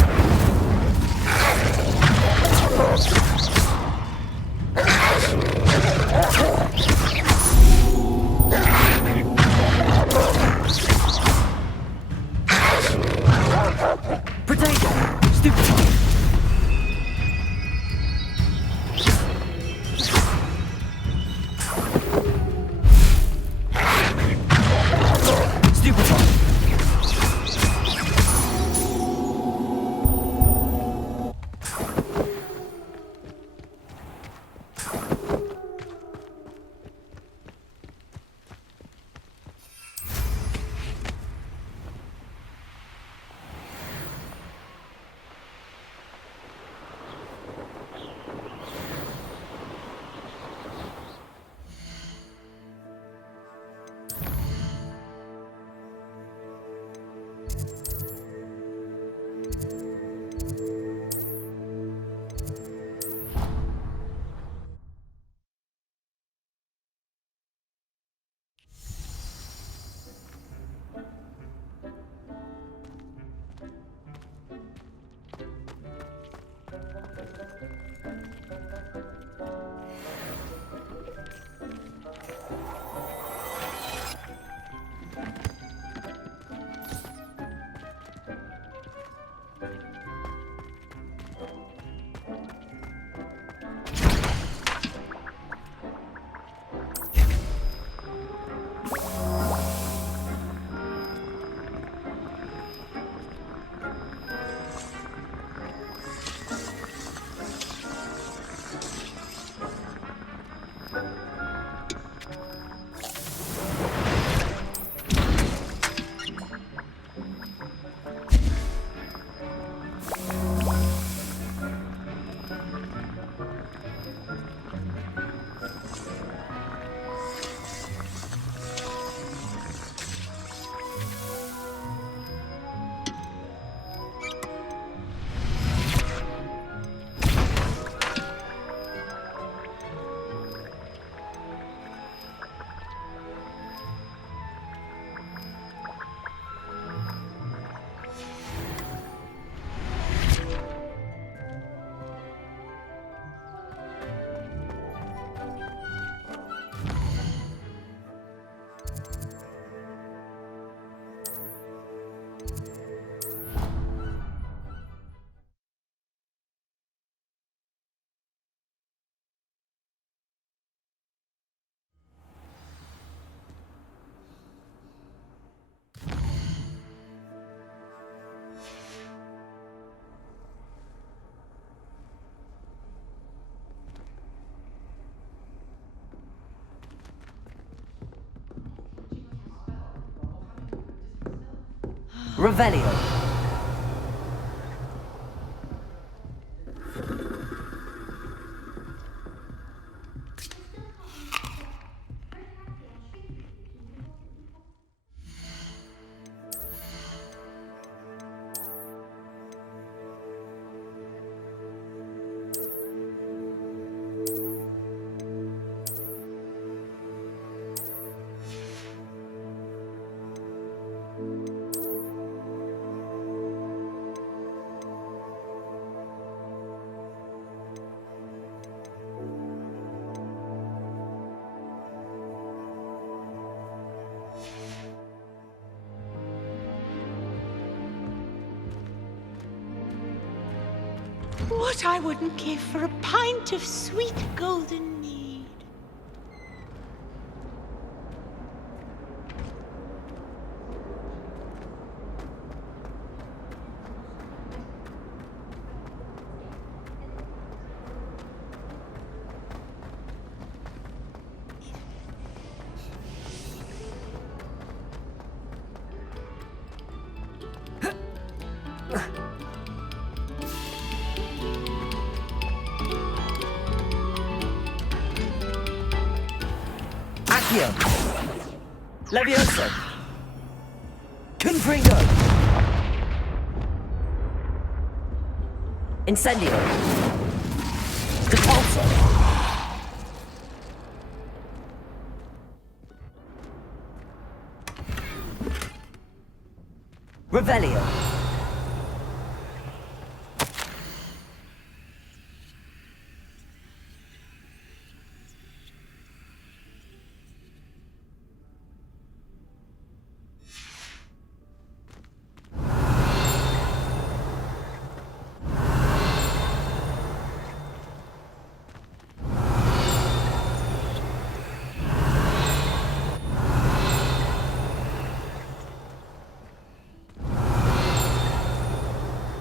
Potato. Stupefy. Stupefy. Revelio. What I wouldn't give for a pint of sweet golden mead. Accio. Levioso. Confringo. Incendio. Depulso. Revelio.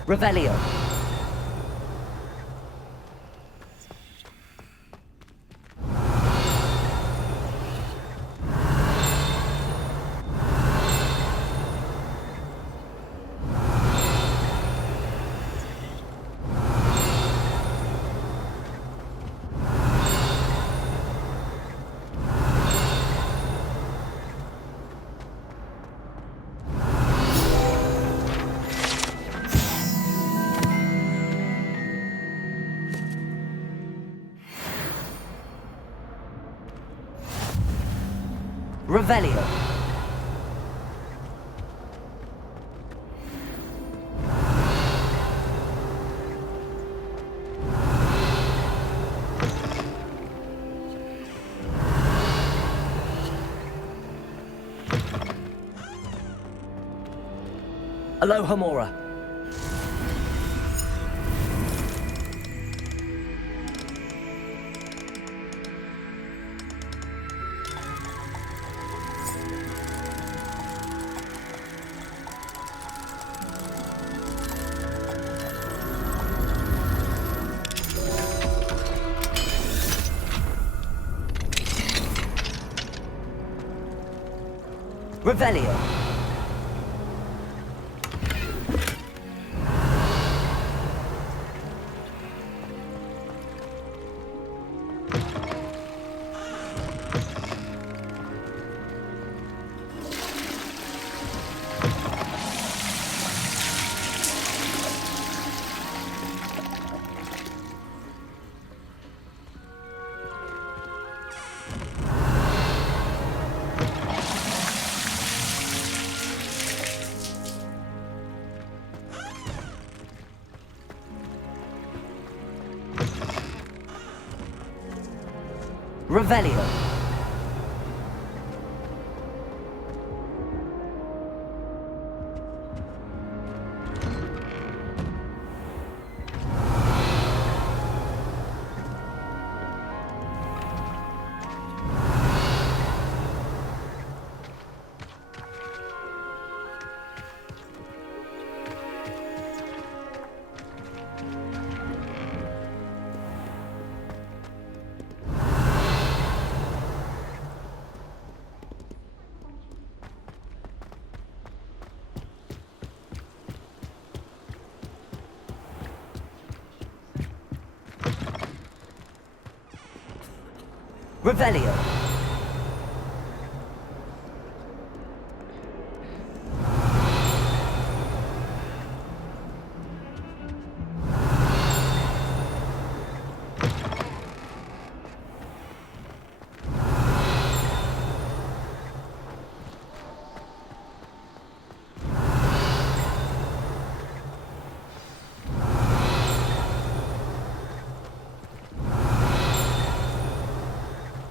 Revelio. Revelio. Alohomora. Revelio. Revelio. Revelio.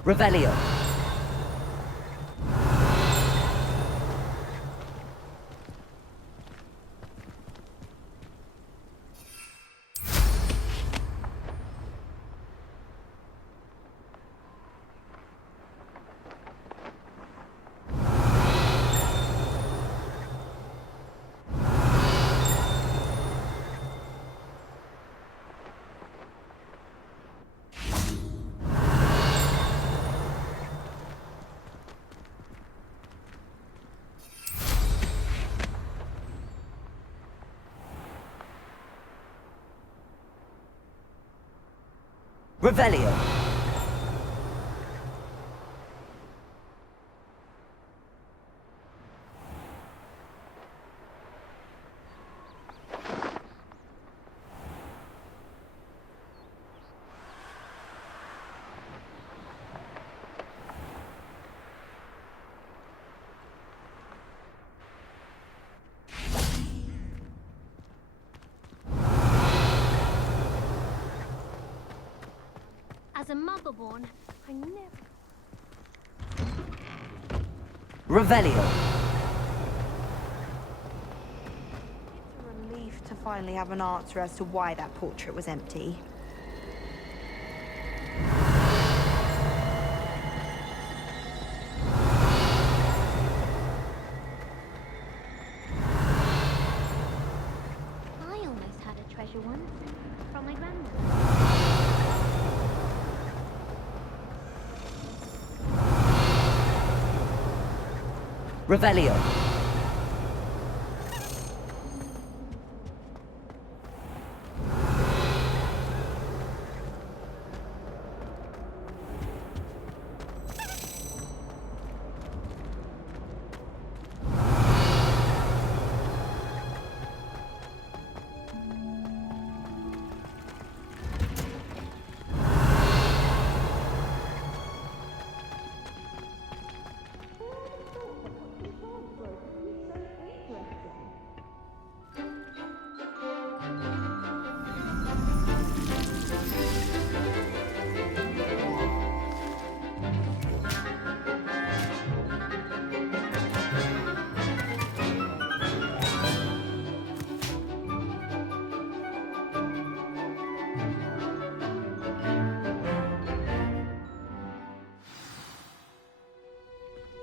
Revelio. Revelio. As a motherborn, I never... Revelio. It's a relief to finally have an answer as to why that portrait was empty. I almost had a treasure once, from my grandmother. Revelio.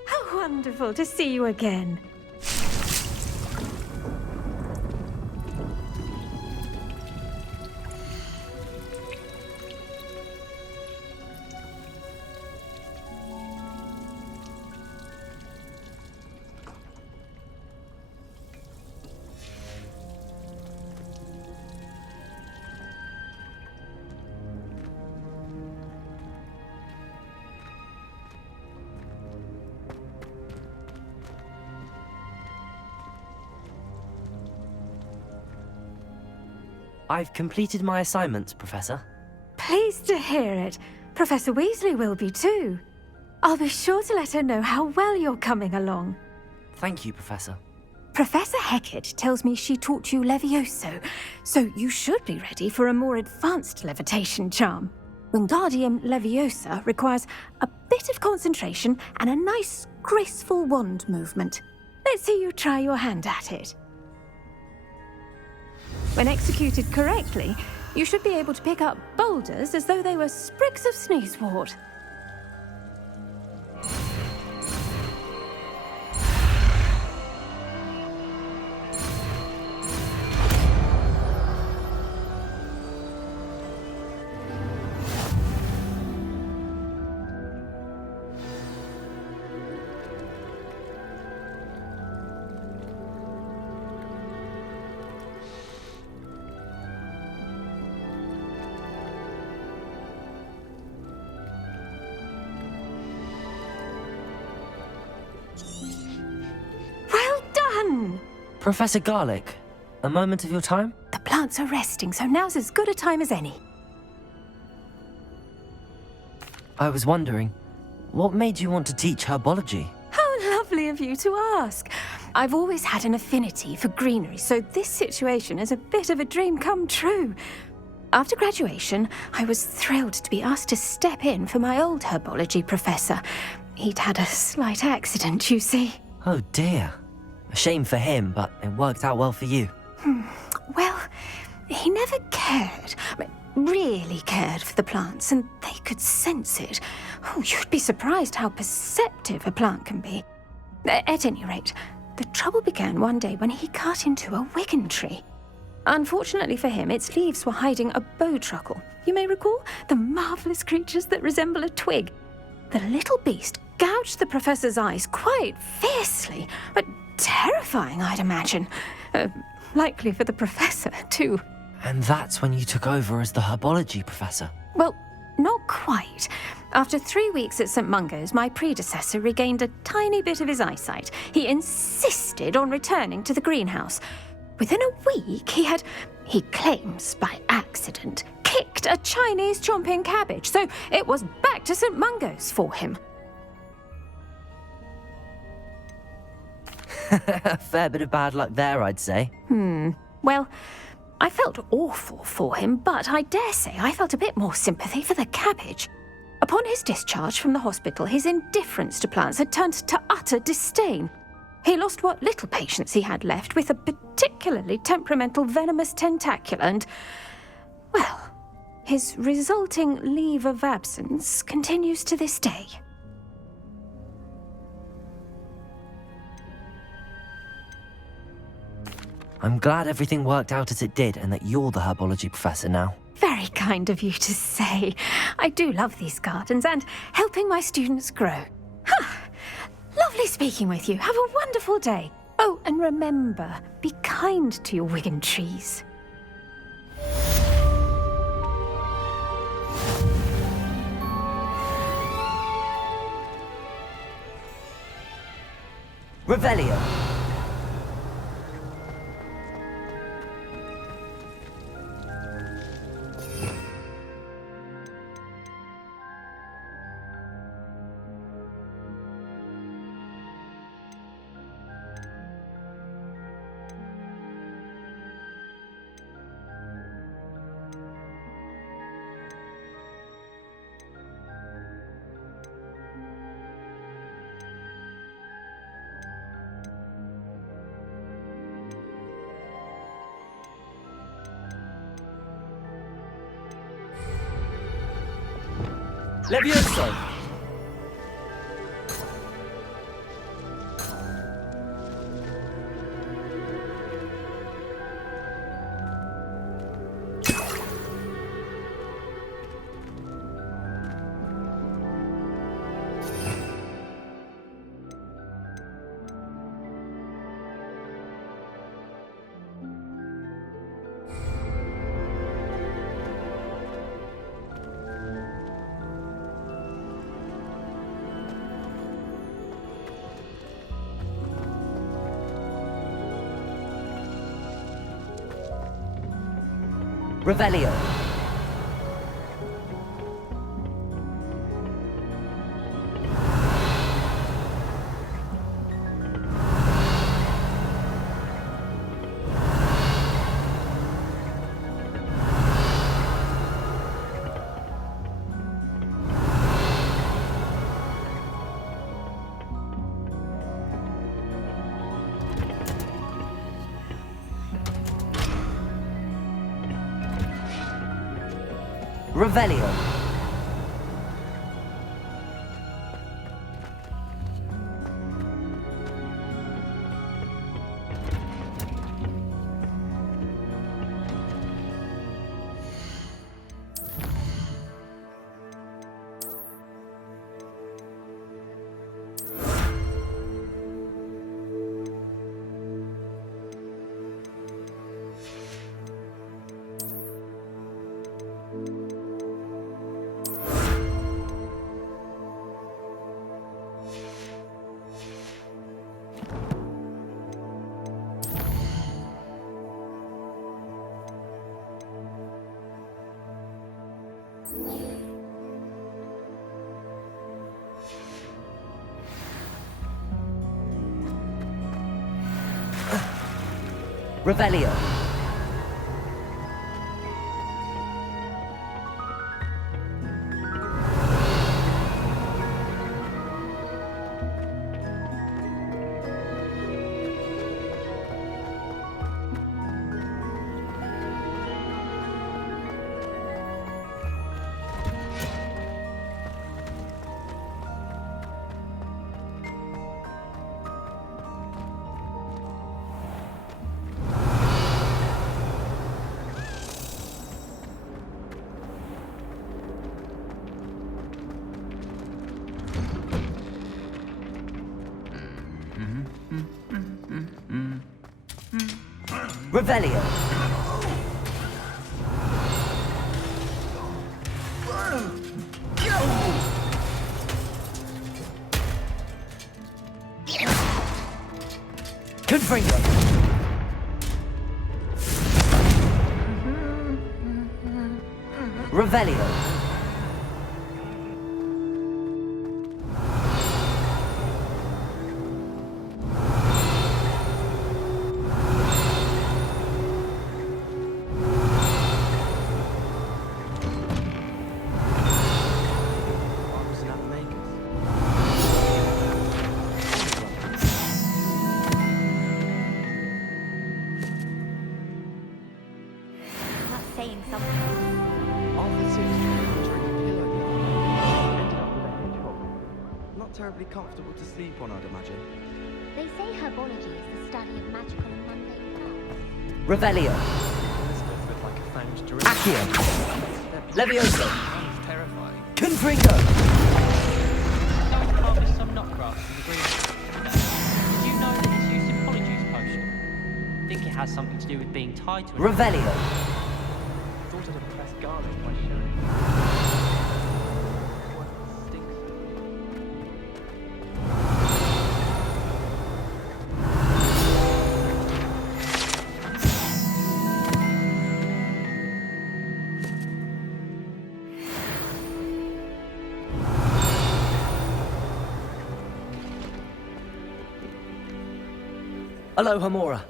How wonderful to see you again. I've completed my assignments, Professor. Pleased to hear it. Professor Weasley will be too. I'll be sure to let her know how well you're coming along. Thank you, Professor. Professor Hecat tells me she taught you Levioso, so you should be ready for a more advanced levitation charm. Wingardium Leviosa requires a bit of concentration and a nice, graceful wand movement. Let's see you try your hand at it. When executed correctly, you should be able to pick up boulders as though they were sprigs of sneezewort. Well done! Professor Garlic, a moment of your time? The plants are resting, so now's as good a time as any. I was wondering, what made you want to teach herbology? How lovely of you to ask. I've always had an affinity for greenery, so this situation is a bit of a dream come true. After graduation, I was thrilled to be asked to step in for my old herbology professor. He'd had a slight accident, you see. Oh dear. A shame for him, but it worked out well for you. Well, he never cared, really cared for the plants, and they could sense it. Oh, you'd be surprised how perceptive a plant can be. At any rate, the trouble began one day when he cut into a wigan tree. Unfortunately for him, its leaves were hiding a bowtruckle. You may recall the marvellous creatures that resemble a twig. The little beast gouged the professor's eyes quite fiercely, but terrifying, I'd imagine. Likely for the professor, too. And that's when you took over as the herbology professor? Well, not quite. After 3 weeks at St. Mungo's, my predecessor regained a tiny bit of his eyesight. He insisted on returning to the greenhouse. Within a week, he claims by accident, kicked a Chinese chomping cabbage, so it was back to St. Mungo's for him. A fair bit of bad luck there, I'd say. Well, I felt awful for him, but I dare say I felt a bit more sympathy for the cabbage. Upon his discharge from the hospital, his indifference to plants had turned to utter disdain. He lost what little patience he had left with a particularly temperamental venomous tentacula and, well, his resulting leave of absence continues to this day. I'm glad everything worked out as it did and that you're the herbology professor now. Very kind of you to say. I do love these gardens and helping my students grow. Lovely speaking with you. Have a wonderful day. Oh, and remember, be kind to your wigan trees. Revelio. Levioso! Revelio. Revelio. Revelio. Revelio. Confringo. Revelio. That's saying something. Not terribly comfortable to sleep on, I'd imagine. They say herbology is the study of magical and mundane plants. Revelio. Elizabeth with like a fanged giraffe. Accio. Levioso. Sounds terrifying. Confringo. Don't harvest some nut grass in the green. Did you know that it's used in polyjuice potion? I think it has something to do with being tied to it. Revelio. Thought I'd impress garlic by showing what stinks. Aloha Mora.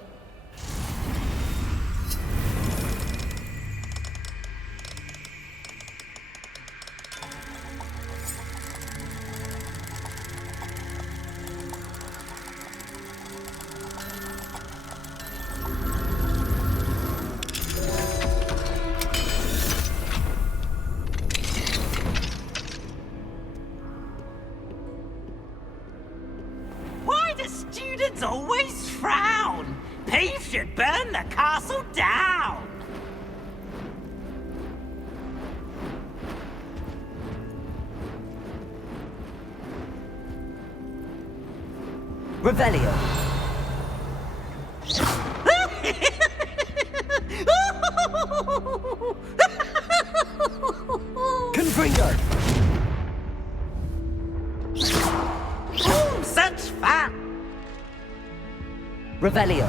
Why do students always frown? Peeves should burn the castle down! Revelio. Confringo. Ooh, such fun! Revelio.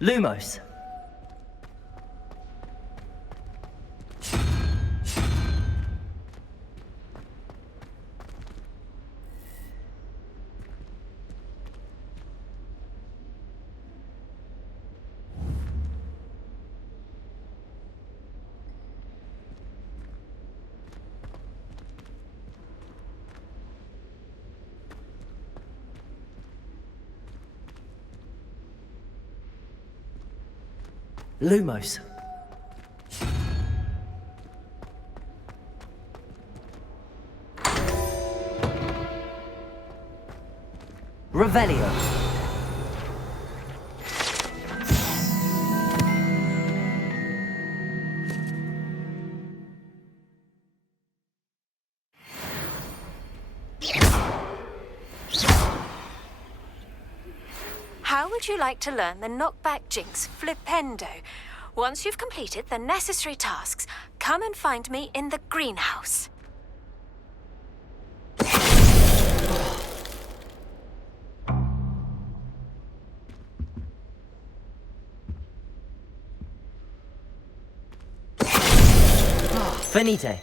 Lumos. Lumos. Revelio. How would you like to learn the knockback jinx flipendo? Once you've completed the necessary tasks, come and find me in the greenhouse. Finite.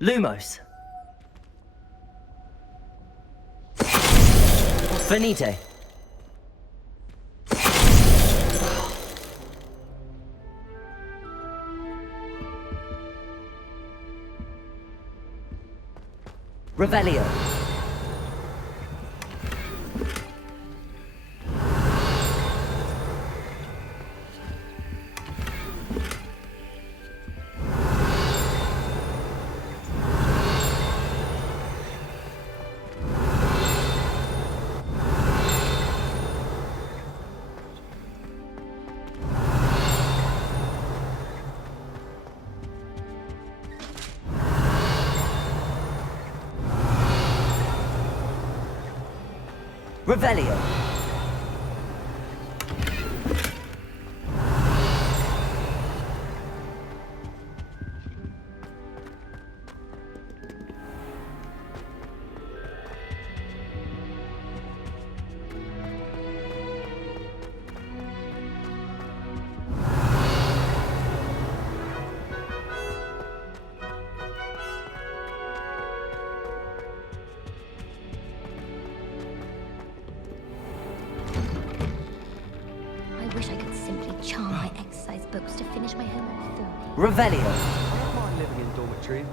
Lumos. Finite. Revelio. Revelio. I wish I could simply charm my exercise books to finish my homework for me. Revelio. I don't mind living in dormitories.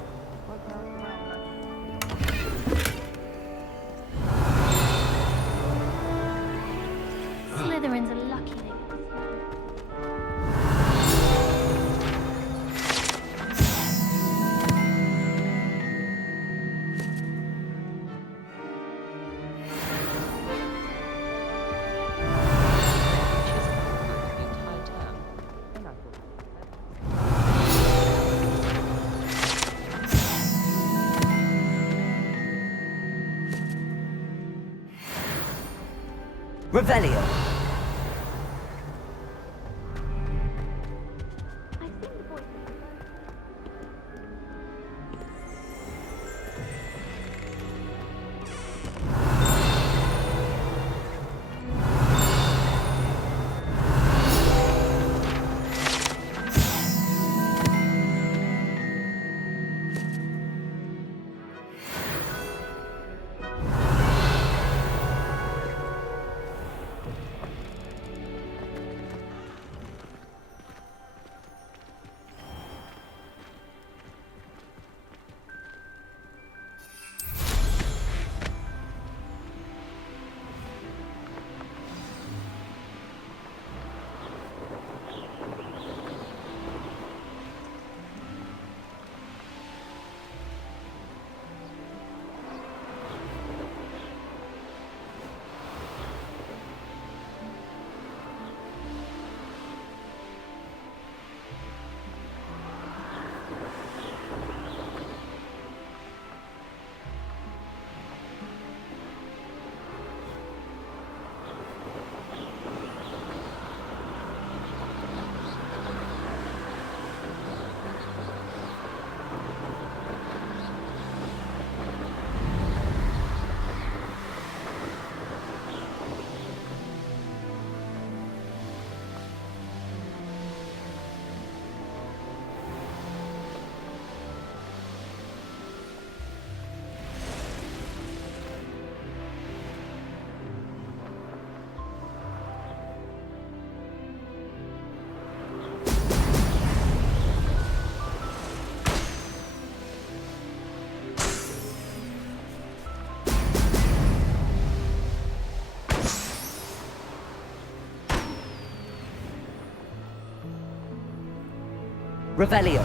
Slytherin's a lucky name. Revelio. Revelio.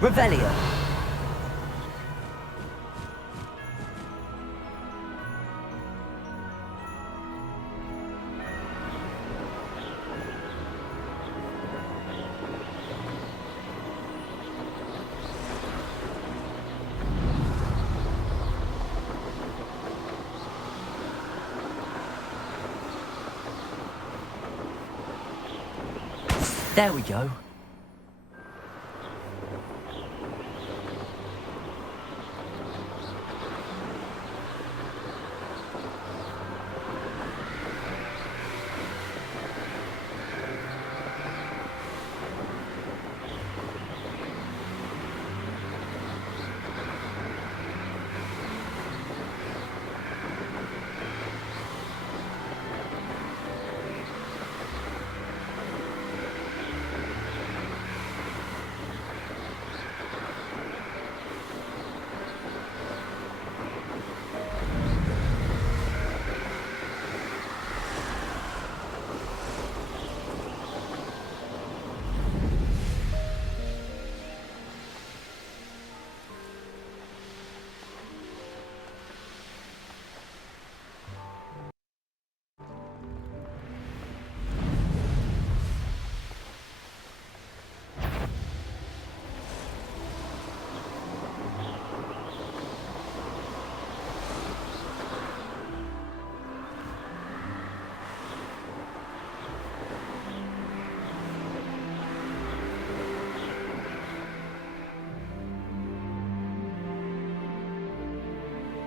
Revelio. There we go.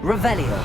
Revelio.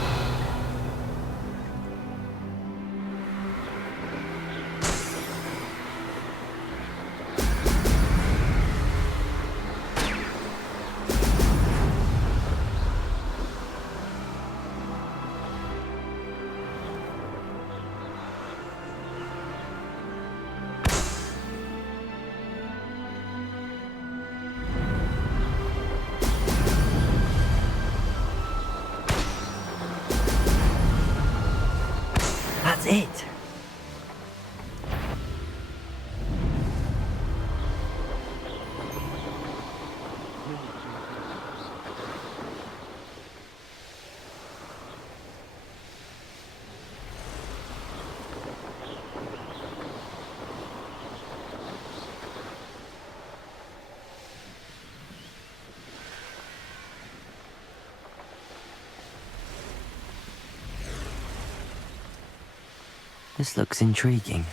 That's it. This looks intriguing.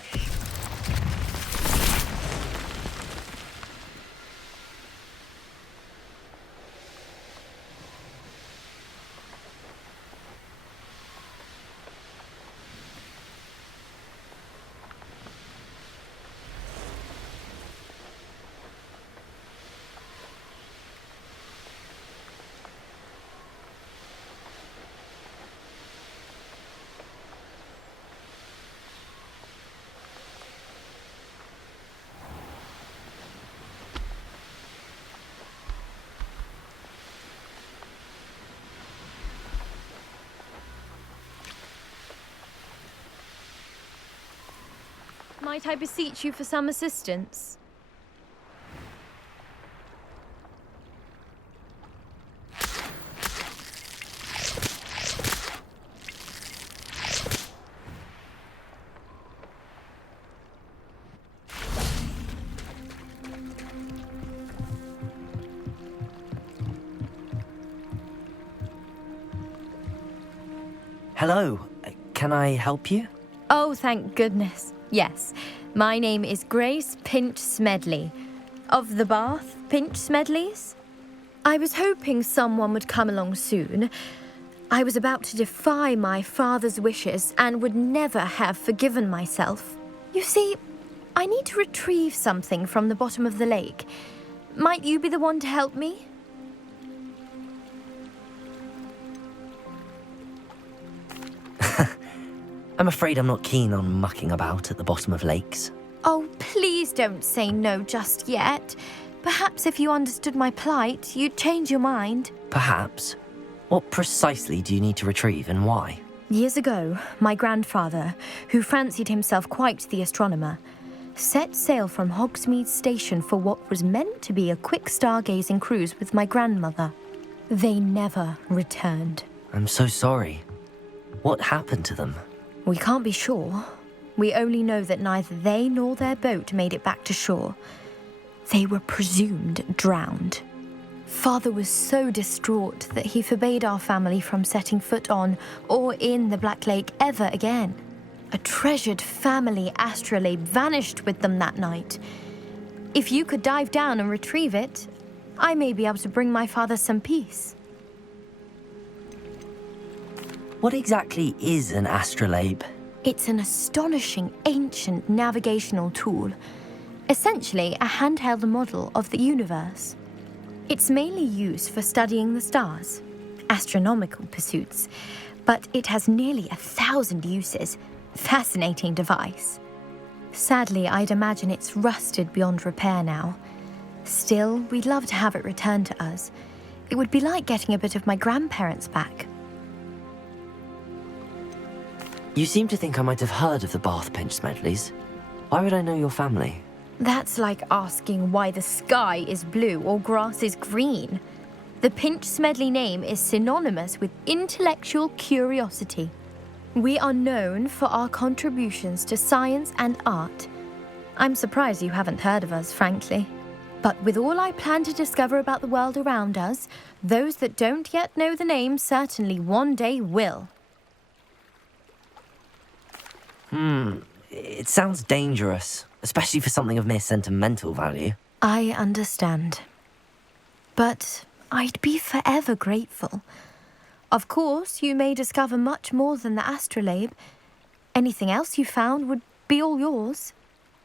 Might I beseech you for some assistance? Hello, can I help you? Oh, thank goodness. Yes, my name is Grace Pinch Smedley, of the Bath Pinch Smedleys. I was hoping someone would come along soon. I was about to defy my father's wishes and would never have forgiven myself. You see, I need to retrieve something from the bottom of the lake. Might you be the one to help me? I'm afraid I'm not keen on mucking about at the bottom of lakes. Oh, please don't say no just yet. Perhaps if you understood my plight, you'd change your mind. Perhaps. What precisely do you need to retrieve and why? Years ago, my grandfather, who fancied himself quite the astronomer, set sail from Hogsmeade Station for what was meant to be a quick stargazing cruise with my grandmother. They never returned. I'm so sorry. What happened to them? We can't be sure. We only know that neither they nor their boat made it back to shore. They were presumed drowned. Father was so distraught that he forbade our family from setting foot on or in the Black Lake ever again. A treasured family astrolabe vanished with them that night. If you could dive down and retrieve it, I may be able to bring my father some peace. What exactly is an astrolabe? It's an astonishing ancient navigational tool, essentially a handheld model of the universe. It's mainly used for studying the stars, astronomical pursuits, but it has nearly 1,000 uses. Fascinating device. Sadly, I'd imagine it's rusted beyond repair now. Still, we'd love to have it returned to us. It would be like getting a bit of my grandparents back. You seem to think I might have heard of the Bath Pinch Smedleys. Why would I know your family? That's like asking why the sky is blue or grass is green. The Pinch Smedley name is synonymous with intellectual curiosity. We are known for our contributions to science and art. I'm surprised you haven't heard of us, frankly. But with all I plan to discover about the world around us, those that don't yet know the name certainly one day will. It sounds dangerous, especially for something of mere sentimental value. I understand. But I'd be forever grateful. Of course, you may discover much more than the astrolabe. Anything else you found would be all yours.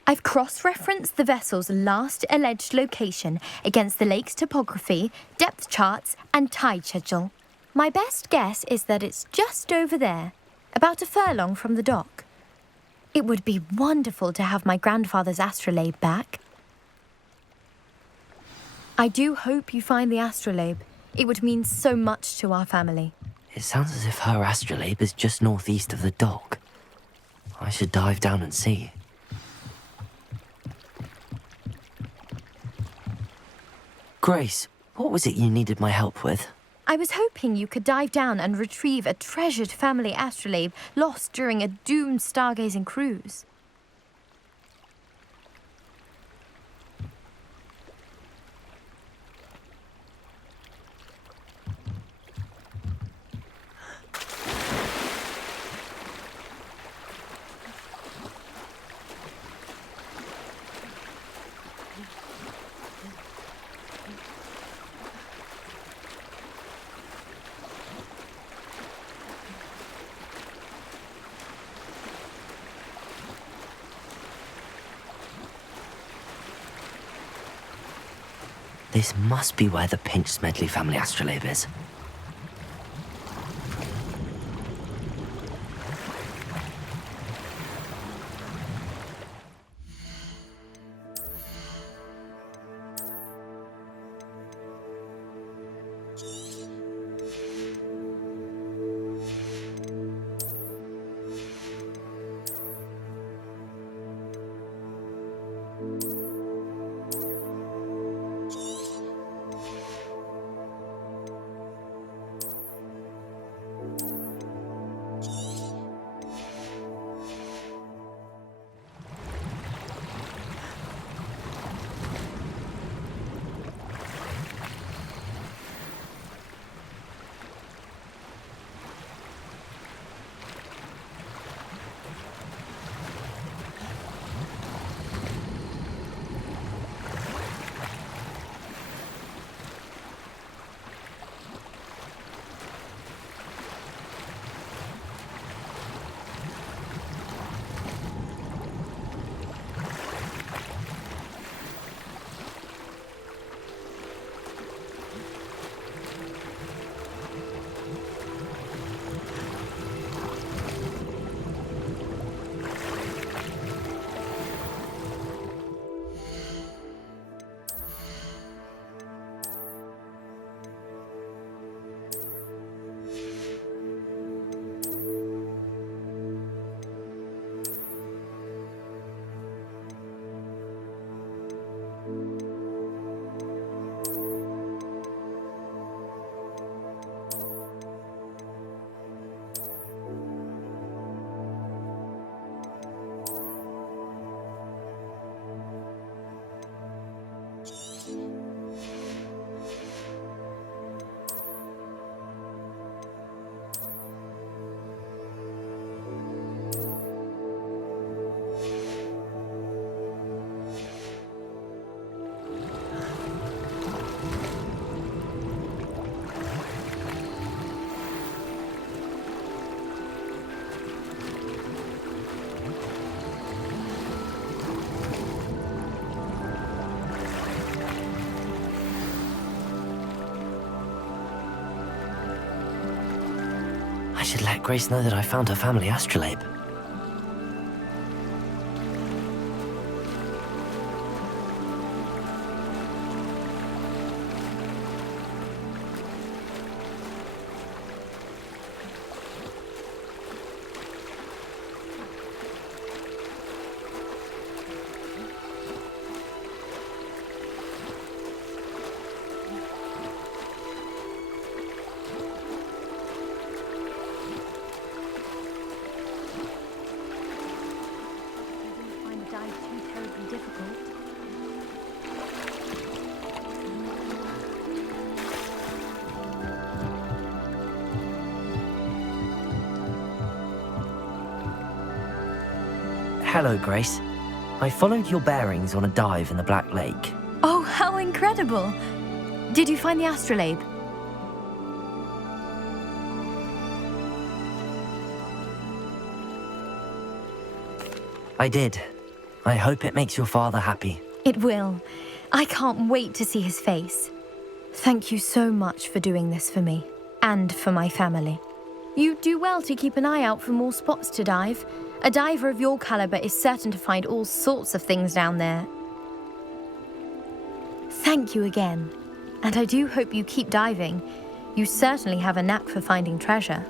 I've cross-referenced the vessel's last alleged location against the lake's topography, depth charts, and tide schedule. My best guess is that it's just over there, about a furlong from the dock. It would be wonderful to have my grandfather's astrolabe back. I do hope you find the astrolabe. It would mean so much to our family. It sounds as if her astrolabe is just northeast of the dock. I should dive down and see. Grace, what was it you needed my help with? I was hoping you could dive down and retrieve a treasured family astrolabe lost during a doomed stargazing cruise. This must be where the Pinch Smedley family astrolabe is. should let Grace know that I found her family astrolabe. Hello, Grace. I followed your bearings on a dive in the Black Lake. Oh, how incredible! Did you find the astrolabe? I did. I hope it makes your father happy. It will. I can't wait to see his face. Thank you so much for doing this for me, and for my family. You do well to keep an eye out for more spots to dive. A diver of your caliber is certain to find all sorts of things down there. Thank you again. And I do hope you keep diving. You certainly have a knack for finding treasure.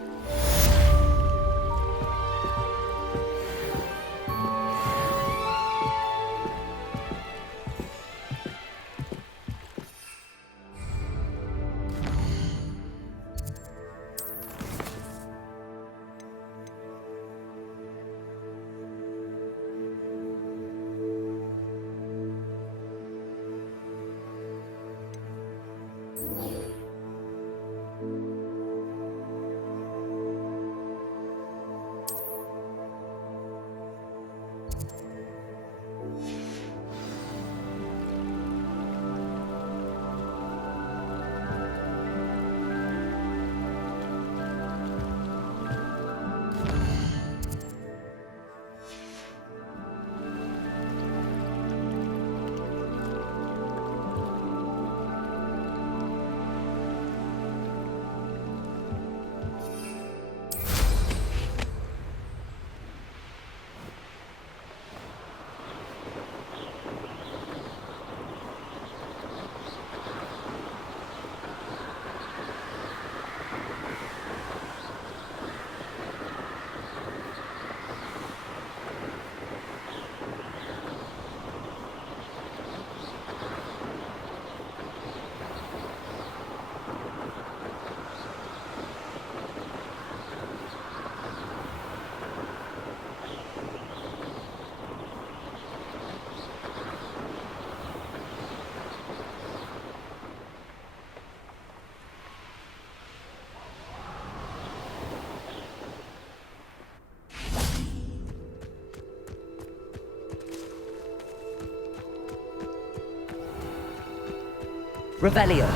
Revelio.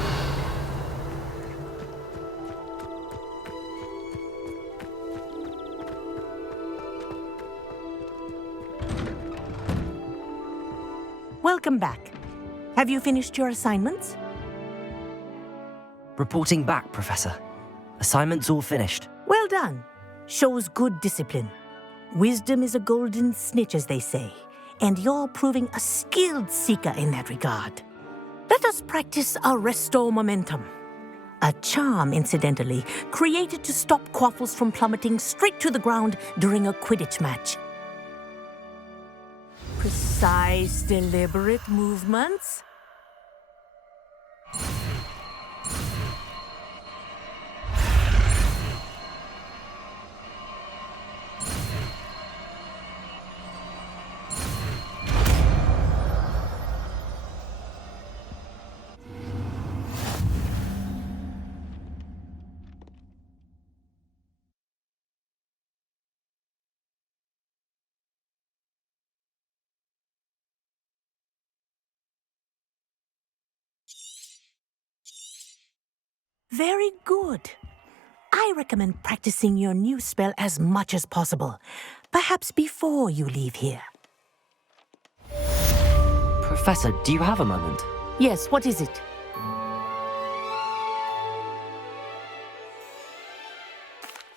Welcome back. Have you finished your assignments? Reporting back, Professor. Assignment's all finished. Well done. Shows good discipline. Wisdom is a golden snitch, as they say, and you're proving a skilled seeker in that regard. Let us practice Arresto Momentum. A charm, incidentally, created to stop quaffles from plummeting straight to the ground during a Quidditch match. Precise, deliberate movements. Very good. I recommend practicing your new spell as much as possible, perhaps before you leave here. Professor, do you have a moment? Yes, what is it?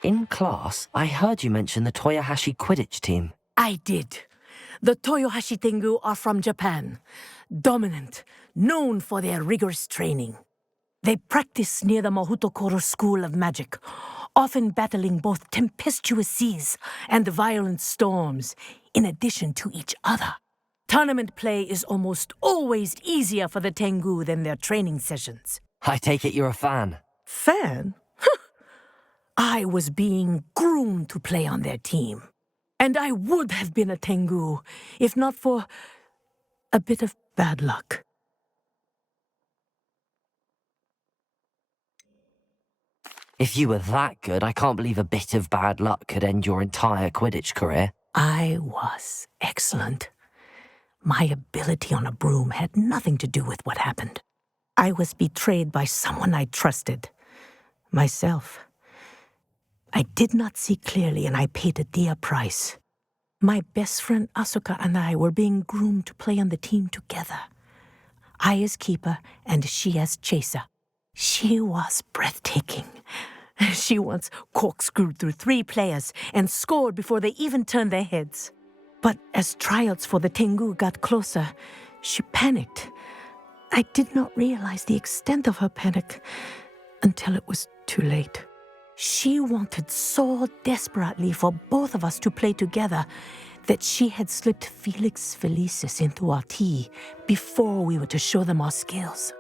In class, I heard you mention the Toyohashi Quidditch team. I did. The Toyohashi Tengu are from Japan. Dominant, known for their rigorous training. They practice near the Mahutokoro School of Magic, often battling both tempestuous seas and violent storms, in addition to each other. Tournament play is almost always easier for the Tengu than their training sessions. I take it you're a fan. Fan? I was being groomed to play on their team. And I would have been a Tengu, if not for a bit of bad luck. If you were that good, I can't believe a bit of bad luck could end your entire Quidditch career. I was excellent. My ability on a broom had nothing to do with what happened. I was betrayed by someone I trusted. Myself. I did not see clearly, and I paid a dear price. My best friend Asuka and I were being groomed to play on the team together. I as keeper, and she as chaser. She was breathtaking. She once corkscrewed through 3 players and scored before they even turned their heads. But as tryouts for the Tengu got closer, she panicked. I did not realize the extent of her panic until it was too late. She wanted so desperately for both of us to play together that she had slipped Felix Felicis into our tea before we were to show them our skills.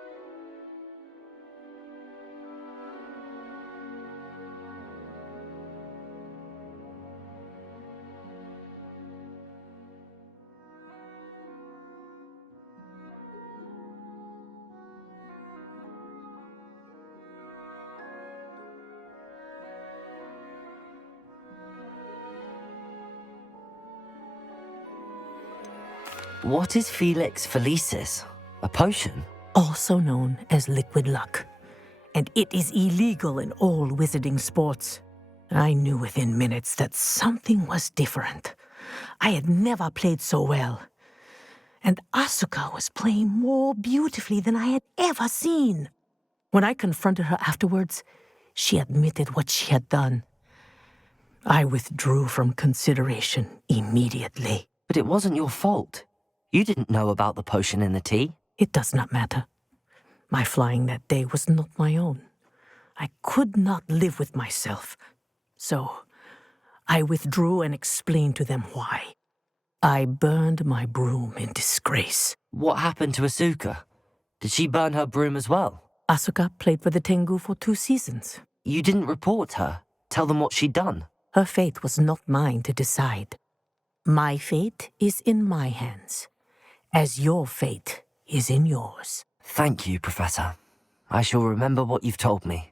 What is Felix Felicis? A potion? Also known as liquid luck. And it is illegal in all wizarding sports. I knew within minutes that something was different. I had never played so well. And Asuka was playing more beautifully than I had ever seen. When I confronted her afterwards, she admitted what she had done. I withdrew from consideration immediately. But it wasn't your fault. You didn't know about the potion in the tea. It does not matter. My flying that day was not my own. I could not live with myself. So I withdrew and explained to them why. I burned my broom in disgrace. What happened to Asuka? Did she burn her broom as well? Asuka played for the Tengu for 2 seasons. You didn't report her? Tell them what she'd done? Her fate was not mine to decide. My fate is in my hands, as your fate is in yours. Thank you, Professor. I shall remember what you've told me.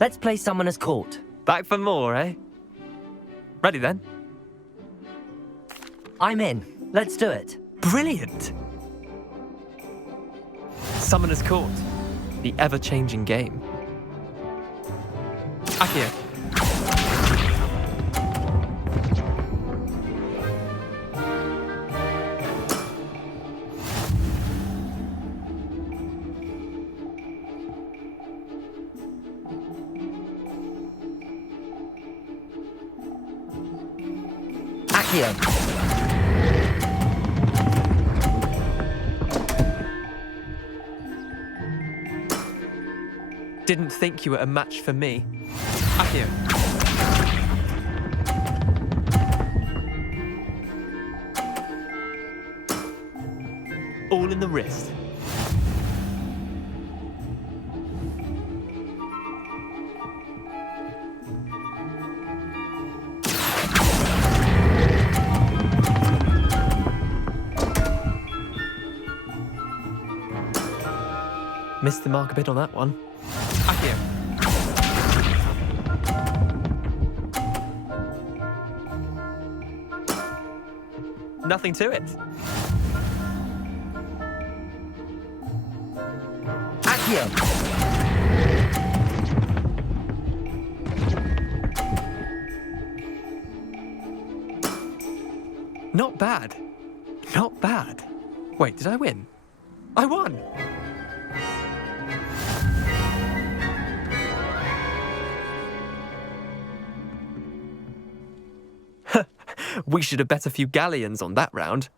Let's play Summoner's Court. Back for more, eh? Ready then? I'm in. Let's do it. Brilliant! Summoner's Court. The ever-changing game. Accio. Accio. Didn't think you were a match for me. Accio. All in the wrist. Missed the mark a bit on that one. Accio. Nothing to it. Accio. Not bad. Not bad. Wait, did I win? I won! We should have bet a few galleons on that round.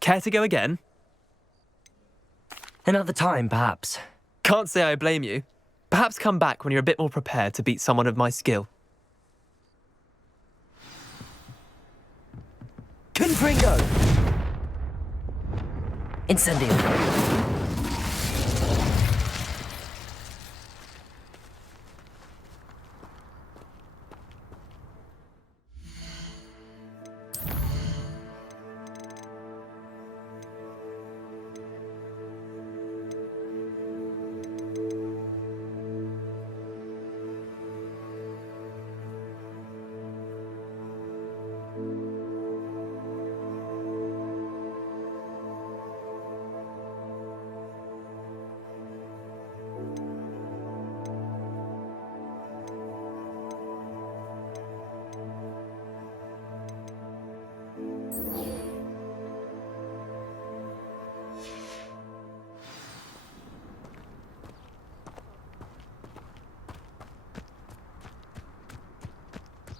Care to go again? Another time, perhaps. Can't say I blame you. Perhaps come back when you're a bit more prepared to beat someone of my skill. Confringo! Incendio.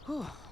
Oh.